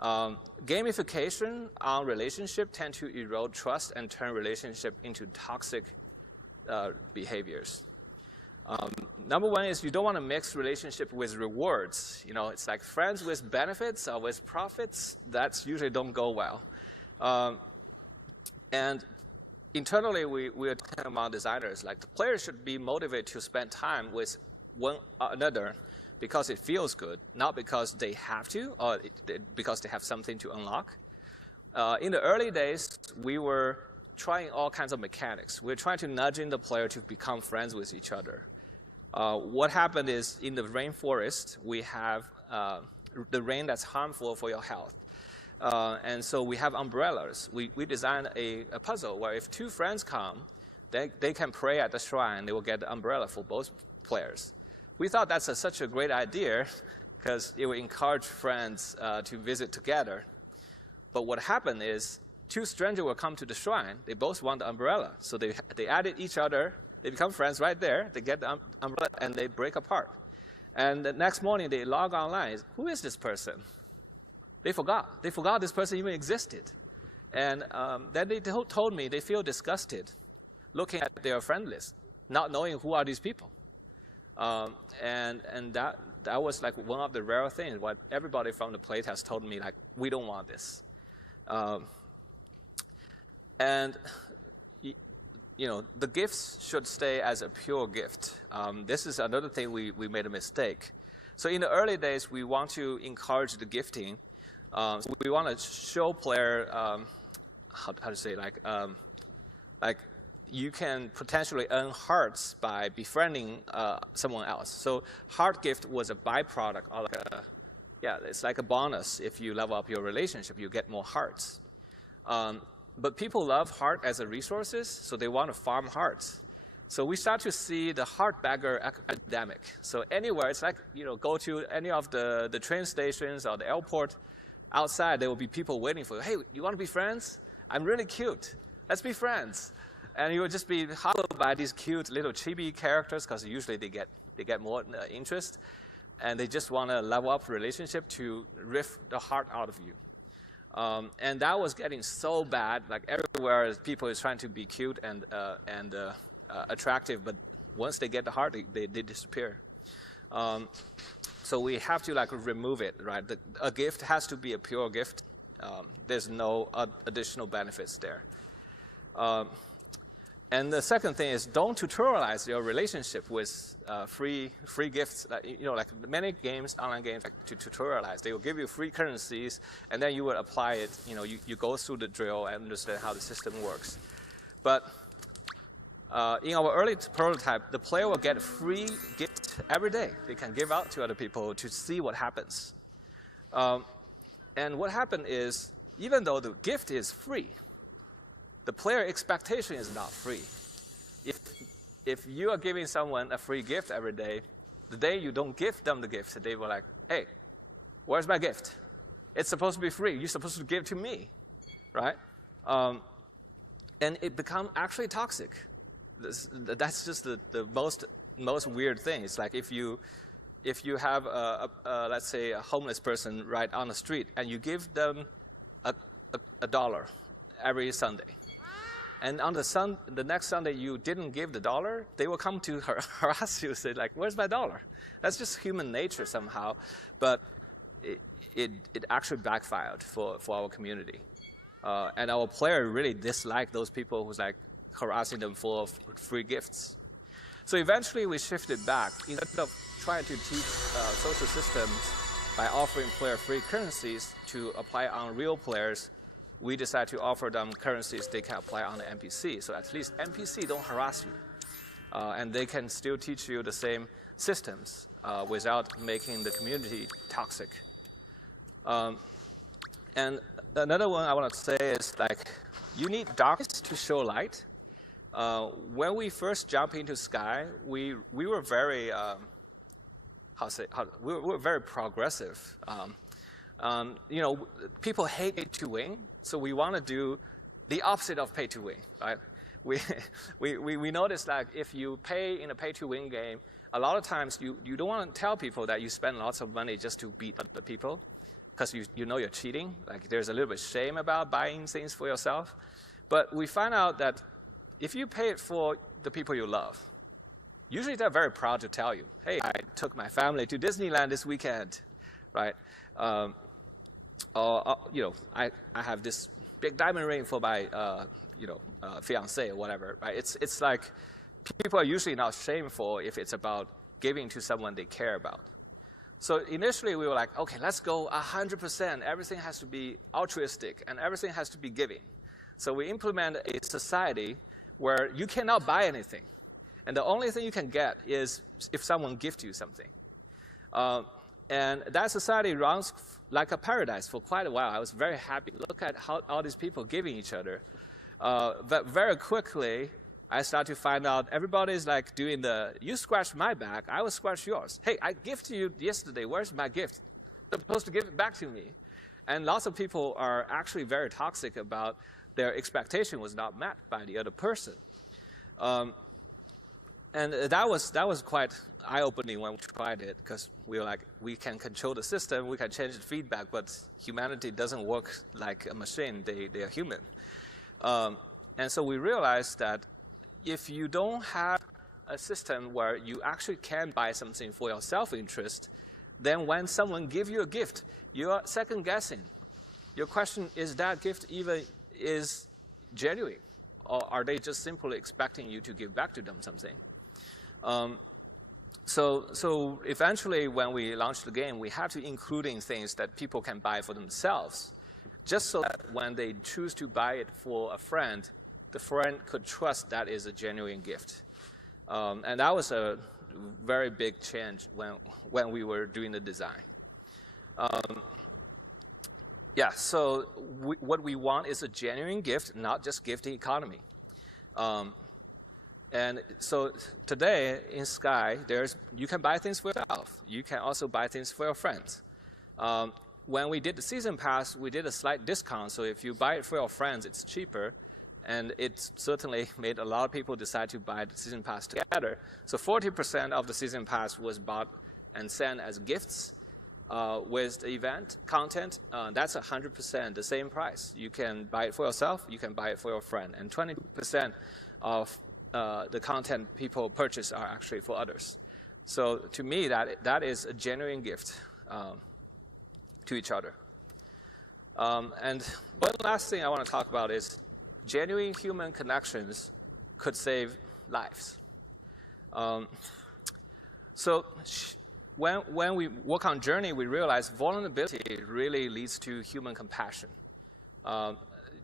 Gamification on relationship tend to erode trust and turn relationship into toxic behaviors. Number one is you don't want to mix relationship with rewards. It's like friends with benefits or with profits. That's usually don't go well. And internally, we are talking about designers. Like the players should be motivated to spend time with one another because it feels good, not because they have to or because they have something to unlock. In the early days, we were trying all kinds of mechanics. We're trying to nudge in the player to become friends with each other. What happened is, in the rainforest, we have the rain that's harmful for your health. And so we have umbrellas. We designed a puzzle where if two friends come, they can pray at the shrine. They will get the umbrella for both players. We thought that's such a great idea because it would encourage friends to visit together. But what happened is, two strangers will come to the shrine. They both want the umbrella. So they added each other. They become friends right there. They get the umbrella, and they break apart. And the next morning, they log online. Who is this person? They forgot. They forgot this person even existed. And then they told me they feel disgusted looking at their friend list, not knowing who are these people. And that was like one of the rare things. What everybody from the playtest told me, like, we don't want this. And the gifts should stay as a pure gift. This is another thing we made a mistake. So in the early days, we want to encourage the gifting. So we want to show player how to say, like you can potentially earn hearts by befriending someone else. So heart gift was a byproduct of it's like a bonus. If you level up your relationship, you get more hearts. But people love heart as a resources, so they want to farm hearts. So we start to see the heart bagger epidemic. So anywhere, it's like, go to any of the train stations or the airport. Outside, there will be people waiting for you. Hey, you want to be friends? I'm really cute. Let's be friends. And you will just be followed by these cute little chibi characters, because usually they get more interest. And they just want to level up relationship to riff the heart out of you. And that was getting so bad, like everywhere people is trying to be cute and attractive, but once they get the heart, they disappear. So we have to remove it, right? A gift has to be a pure gift. There's no additional benefits there. And the second thing is, don't tutorialize your relationship with free gifts. Like many games, online games, like to tutorialize. They will give you free currencies, and then you will apply it. You go through the drill and understand how the system works. But in our early prototype, the player will get free gifts every day. They can give out to other people to see what happens. And what happened is, even though the gift is free, the player expectation is not free. If you are giving someone a free gift every day, the day you don't give them the gift, they will like, hey, where's my gift? It's supposed to be free. You're supposed to give it to me, right? And it becomes actually toxic. That's just the most weird thing. It's like if you have let's say a homeless person right on the street, and you give them a dollar every Sunday. And on the next Sunday you didn't give the dollar, they will come to harass you, say like, where's my dollar? That's just human nature somehow, but it actually backfired for our community. And our player really dislike those people who's like harassing them for free gifts. So eventually we shifted back. Instead of trying to teach social systems by offering player free currencies to apply on real players, we decided to offer them currencies they can apply on the NPC. So at least NPC don't harass you. And they can still teach you the same systems without making the community toxic. And another one I want to say is like, you need darkness to show light. When we first jumped into Sky, we were very, we were very progressive. You know, people hate pay to win, so we want to do the opposite of pay to win, right? We noticed that if you pay in a pay to win game, a lot of times you don't want to tell people that you spend lots of money just to beat other people, because you know you're cheating. Like there's a little bit of shame about buying things for yourself. But we find out that if you pay it for the people you love, usually they're very proud to tell you, hey, I took my family to Disneyland this weekend, right? Or you know, I have this big diamond ring for my you know, fiance or whatever, right? It's like people are usually not shameful if it's about giving to someone they care about. So initially we were like, okay, let's go 100%. Everything has to be altruistic and everything has to be giving. So we implement a society where you cannot buy anything. And the only thing you can get is if someone gifts you something. And that society runs like a paradise for quite a while. I was very happy. Look at how all these people giving each other. But very quickly, I started to find out everybody's like doing the, you scratch my back, I will scratch yours. Hey, I gifted you yesterday. Where's my gift? You're supposed to give it back to me. And lots of people are actually very toxic about their expectation was not met by the other person. And that was quite eye-opening when we tried it, because we were like, we can control the system, we can change the feedback, but humanity doesn't work like a machine. They are human. And so we realized that if you don't have a system where you actually can buy something for your self-interest, then when someone gives you a gift, you are second-guessing. Your question, is that gift even is genuine? Or are they just simply expecting you to give back to them something? So eventually, when we launched the game, we had to include in things that people can buy for themselves, just so that when they choose to buy it for a friend, the friend could trust that is a genuine gift. And that was a very big change when we were doing the design. Yeah, so what we want is a genuine gift, not just gifting economy. And so today in Sky, you can buy things for yourself. You can also buy things for your friends. When we did the season pass, we did a slight discount. So if you buy it for your friends, it's cheaper. And it certainly made a lot of people decide to buy the season pass together. So 40% of the season pass was bought and sent as gifts. With the event content, that's 100% the same price. You can buy it for yourself, you can buy it for your friend. And 20% of the content people purchase are actually for others. So to me, that is a genuine gift to each other. And one last thing I want to talk about is genuine human connections could save lives. When we work on Journey, we realize vulnerability really leads to human compassion.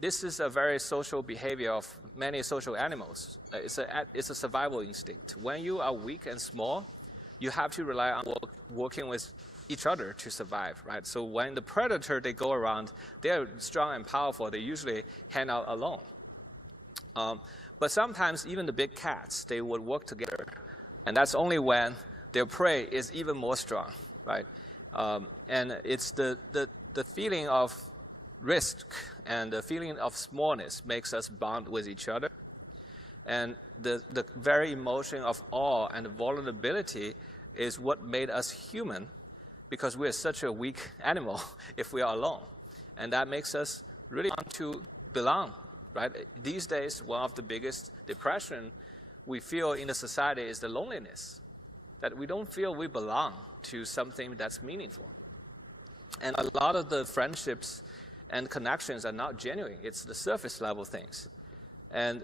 This is a very social behavior of many social animals. It's a survival instinct. When you are weak and small, you have to rely on working with each other to survive, right? So when the predator, they go around, they're strong and powerful. They usually hang out alone. But sometimes even the big cats, they would work together. And that's only when their prey is even more strong, right? And it's the feeling of risk and the feeling of smallness makes us bond with each other. And the very emotion of awe and vulnerability is what made us human, because we're such a weak animal if we are alone. And that makes us really want to belong, right? These days, one of the biggest depression we feel in the society is the loneliness, that we don't feel we belong to something that's meaningful. And a lot of the friendships and connections are not genuine. It's the surface level things. And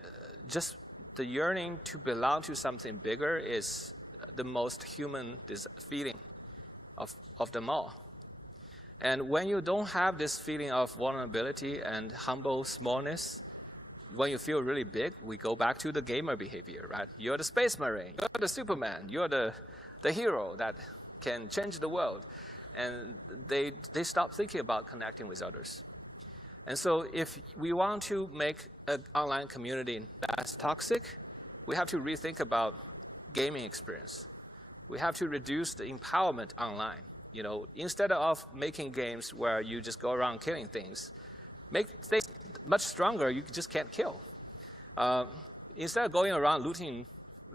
just the yearning to belong to something bigger is the most human feeling of them all. And when you don't have this feeling of vulnerability and humble smallness, when you feel really big, we go back to the gamer behavior, right? You're the space marine, you're the Superman, you're the hero that can change the world. And they stop thinking about connecting with others. And so if we want to make an online community less toxic, we have to rethink about gaming experience. We have to reduce the empowerment online. You know, instead of making games where you just go around killing things, make things much stronger you just can't kill. Instead of going around looting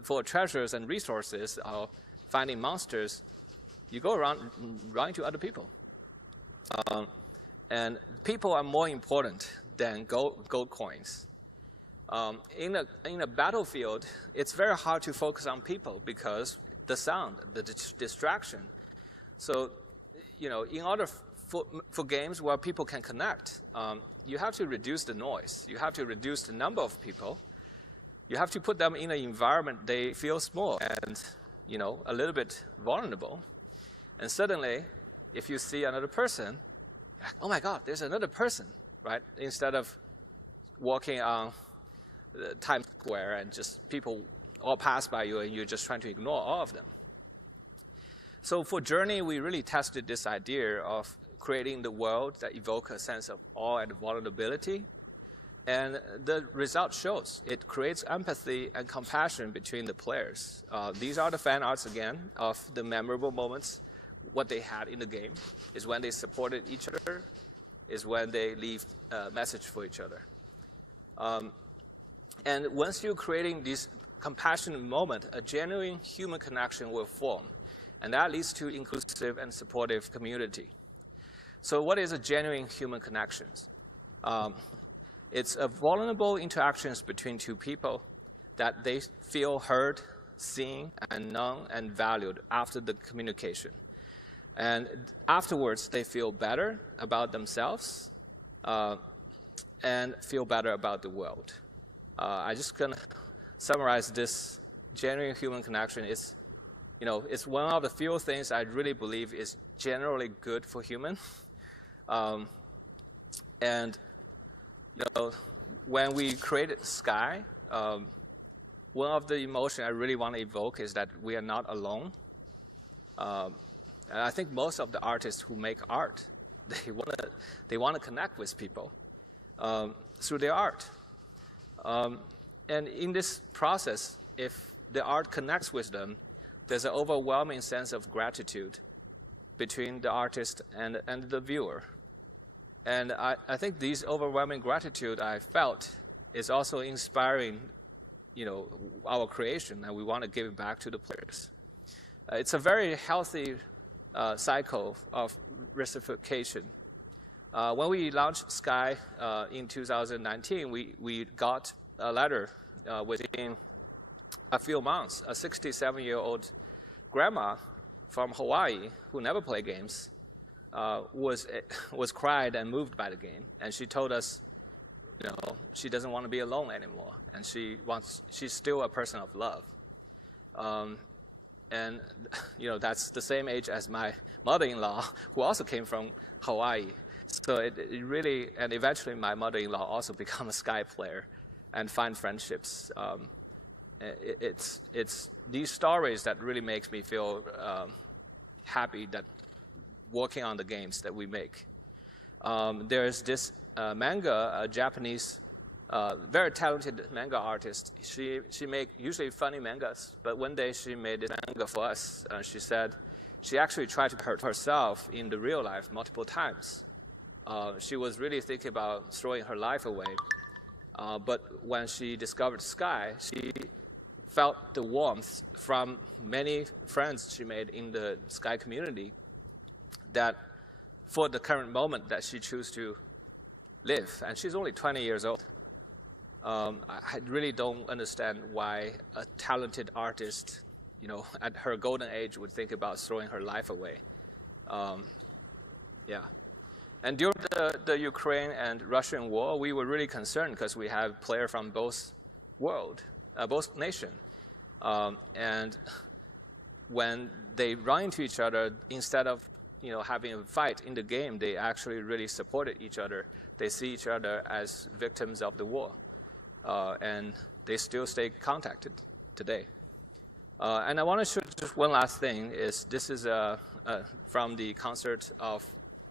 for treasures and resources or finding monsters, you go around running to other people. And people are more important than gold coins. In a battlefield, it's very hard to focus on people because the sound, the distraction. So, you know, in order for games where people can connect, you have to reduce the noise. You have to reduce the number of people. You have to put them in an environment they feel small and, you know, a little bit vulnerable. And suddenly, if you see another person, you're like, oh my God, there's another person, right? Instead of walking on Times Square and just people all pass by you and you're just trying to ignore all of them. So for Journey, we really tested this idea of creating the world that evoke a sense of awe and vulnerability. And the result shows. It creates empathy and compassion between the players. These are the fan arts, again, of the memorable moments. What they had in the game is when they supported each other, is when they leave a message for each other. And once you're creating this compassionate moment, a genuine human connection will form. And that leads to inclusive and supportive community. So what is a genuine human connection? It's a vulnerable interactions between two people that they feel heard, seen, and known, and valued after the communication. And afterwards, they feel better about themselves and feel better about the world. I'm just going to summarize this genuine human connection. It's, you know, it's one of the few things I really believe is generally good for human. And, you know, when we created Sky, one of the emotions I really want to evoke is that we are not alone. And I think most of the artists who make art, they want to connect with people through their art. And in this process, if the art connects with them, there's an overwhelming sense of gratitude between the artist and the viewer. And I think this overwhelming gratitude I felt is also inspiring, you know, our creation, and we want to give it back to the players. It's a very healthy cycle of reciprocation. When we launched Sky in 2019, we got a letter within a few months. A 67-year-old grandma from Hawaii who never played games was cried and moved by the game, and she told us, you know, she doesn't want to be alone anymore, and she's still a person of love. And, you know, that's the same age as my mother-in-law, who also came from Hawaii. So it really, and eventually my mother-in-law also became a Sky player and find friendships. It's these stories that really makes me feel happy that working on the games that we make. There's this manga, a Japanese very talented manga artist. She make usually funny mangas, but one day she made this manga for us. She said she actually tried to hurt herself in the real life multiple times. She was really thinking about throwing her life away. But when she discovered Sky, she felt the warmth from many friends she made in the Sky community that for the current moment that she chose to live. And she's only 20 years old. I really don't understand why a talented artist, you know, at her golden age would think about throwing her life away. Yeah. And during the Ukraine and Russian war, we were really concerned because we have players from both both nations. And when they run into each other, instead of having a fight in the game, they actually really supported each other. They see each other as victims of the war, and they still stay contacted today. And I want to show just one last thing. This is from the concert of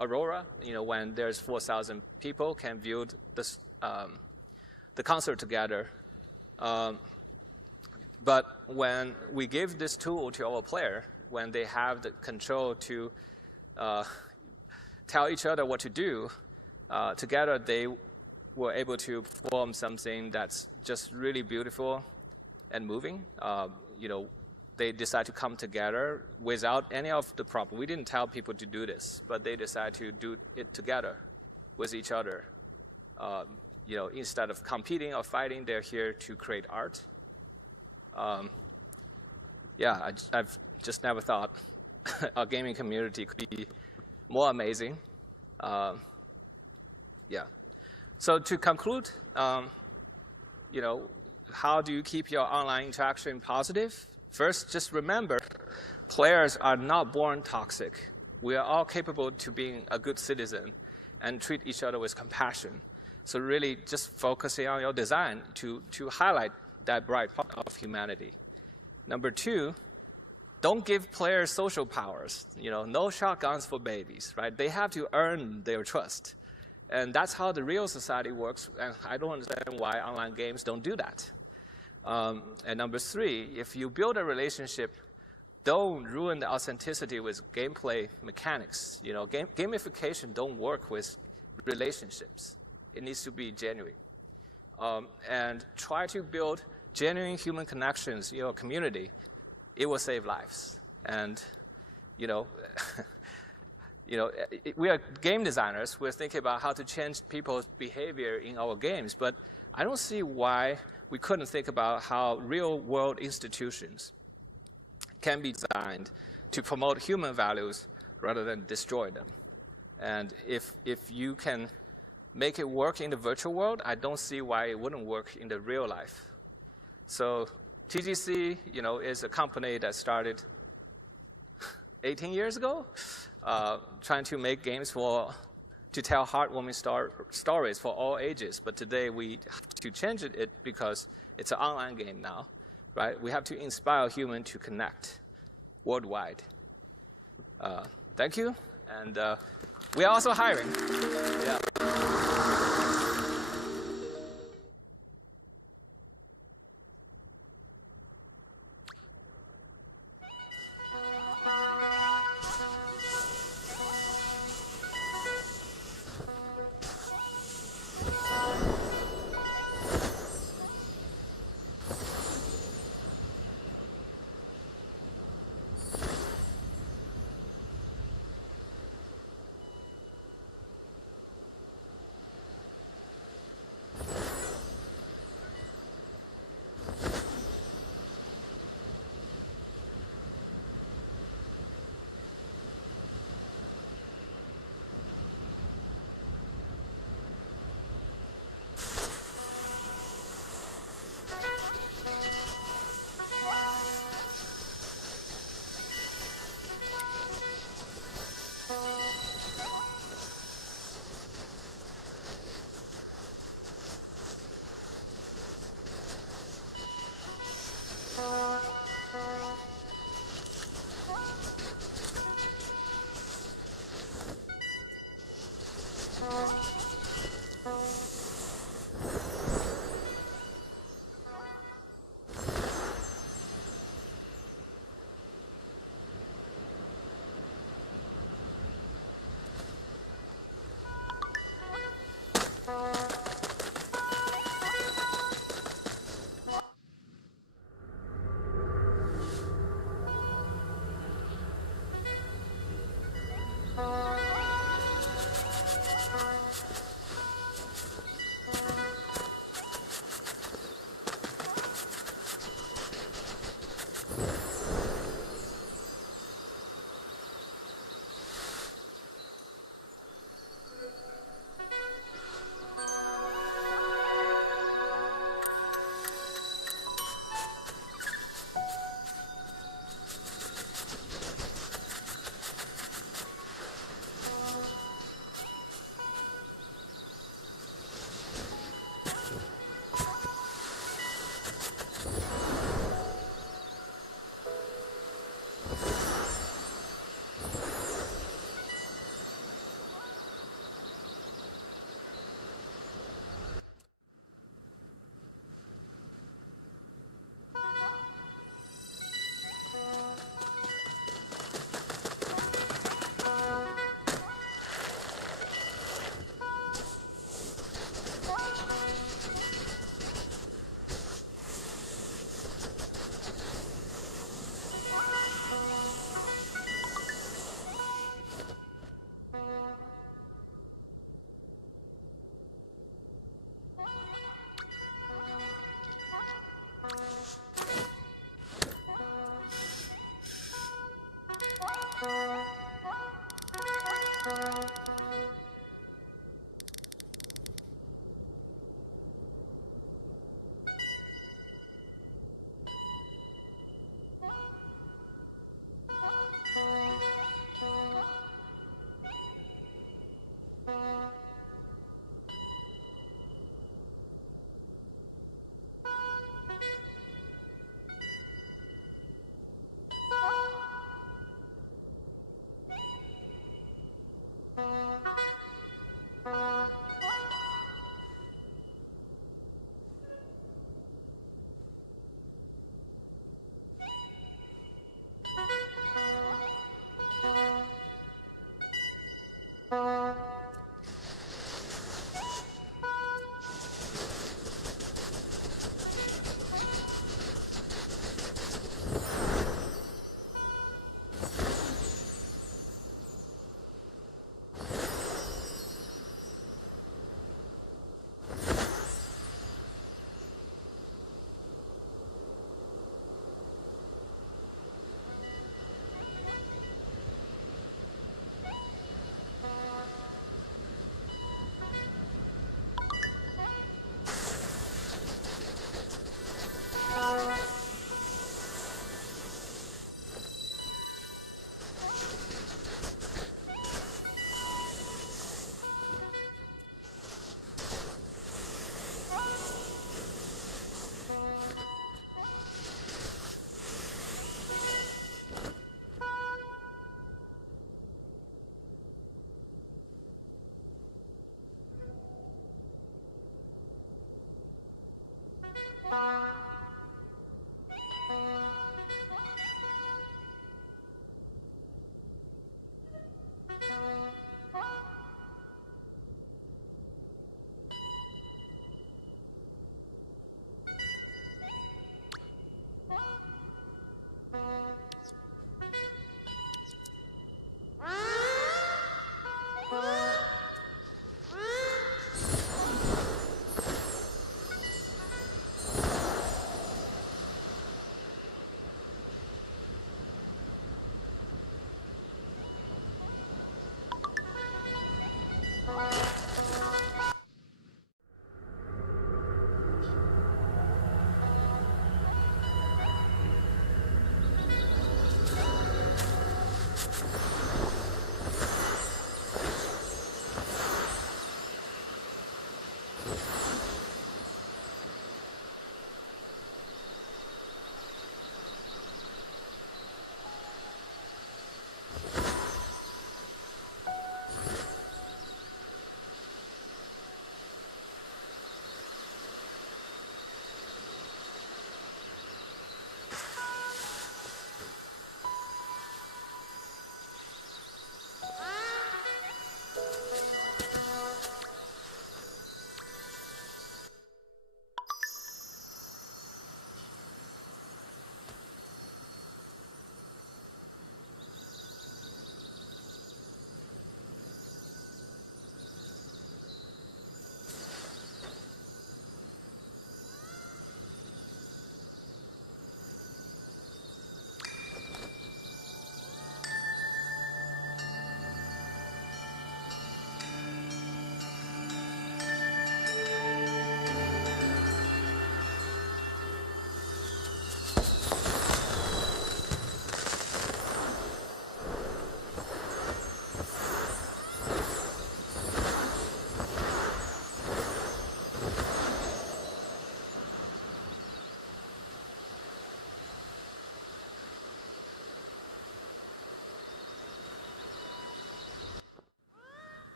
Aurora. When there's 4,000 people can view the concert together. But when we give this tool to our player, when they have the control to tell each other what to do, together they were able to form something that's just really beautiful and moving. They decide to come together without any of the problem. We didn't tell people to do this, but they decide to do it together with each other. Instead of competing or fighting, they're here to create art. I've just never thought our gaming community could be more amazing. So to conclude, how do you keep your online interaction positive? First, just remember, players are not born toxic. We are all capable to being a good citizen and treat each other with compassion. So really just focusing on your design to highlight that bright part of humanity. Number two, don't give players social powers. No shotguns for babies, right? They have to earn their trust. And that's how the real society works, and I don't understand why online games don't do that. And number three, if you build a relationship, don't ruin the authenticity with gameplay mechanics. Gamification don't work with relationships. It needs to be genuine. And try to build genuine human connections in your community. It will save lives. And, we are game designers. We're thinking about how to change people's behavior in our games. But I don't see why we couldn't think about how real-world institutions can be designed to promote human values rather than destroy them. And if you can make it work in the virtual world, I don't see why it wouldn't work in the real life. So TGC, is a company that started 18 years ago, trying to make games to tell heartwarming stories for all ages. But today we have to change it because it's an online game now, right? We have to inspire humans to connect worldwide. Thank you. And we are also hiring. Yeah.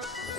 Bye.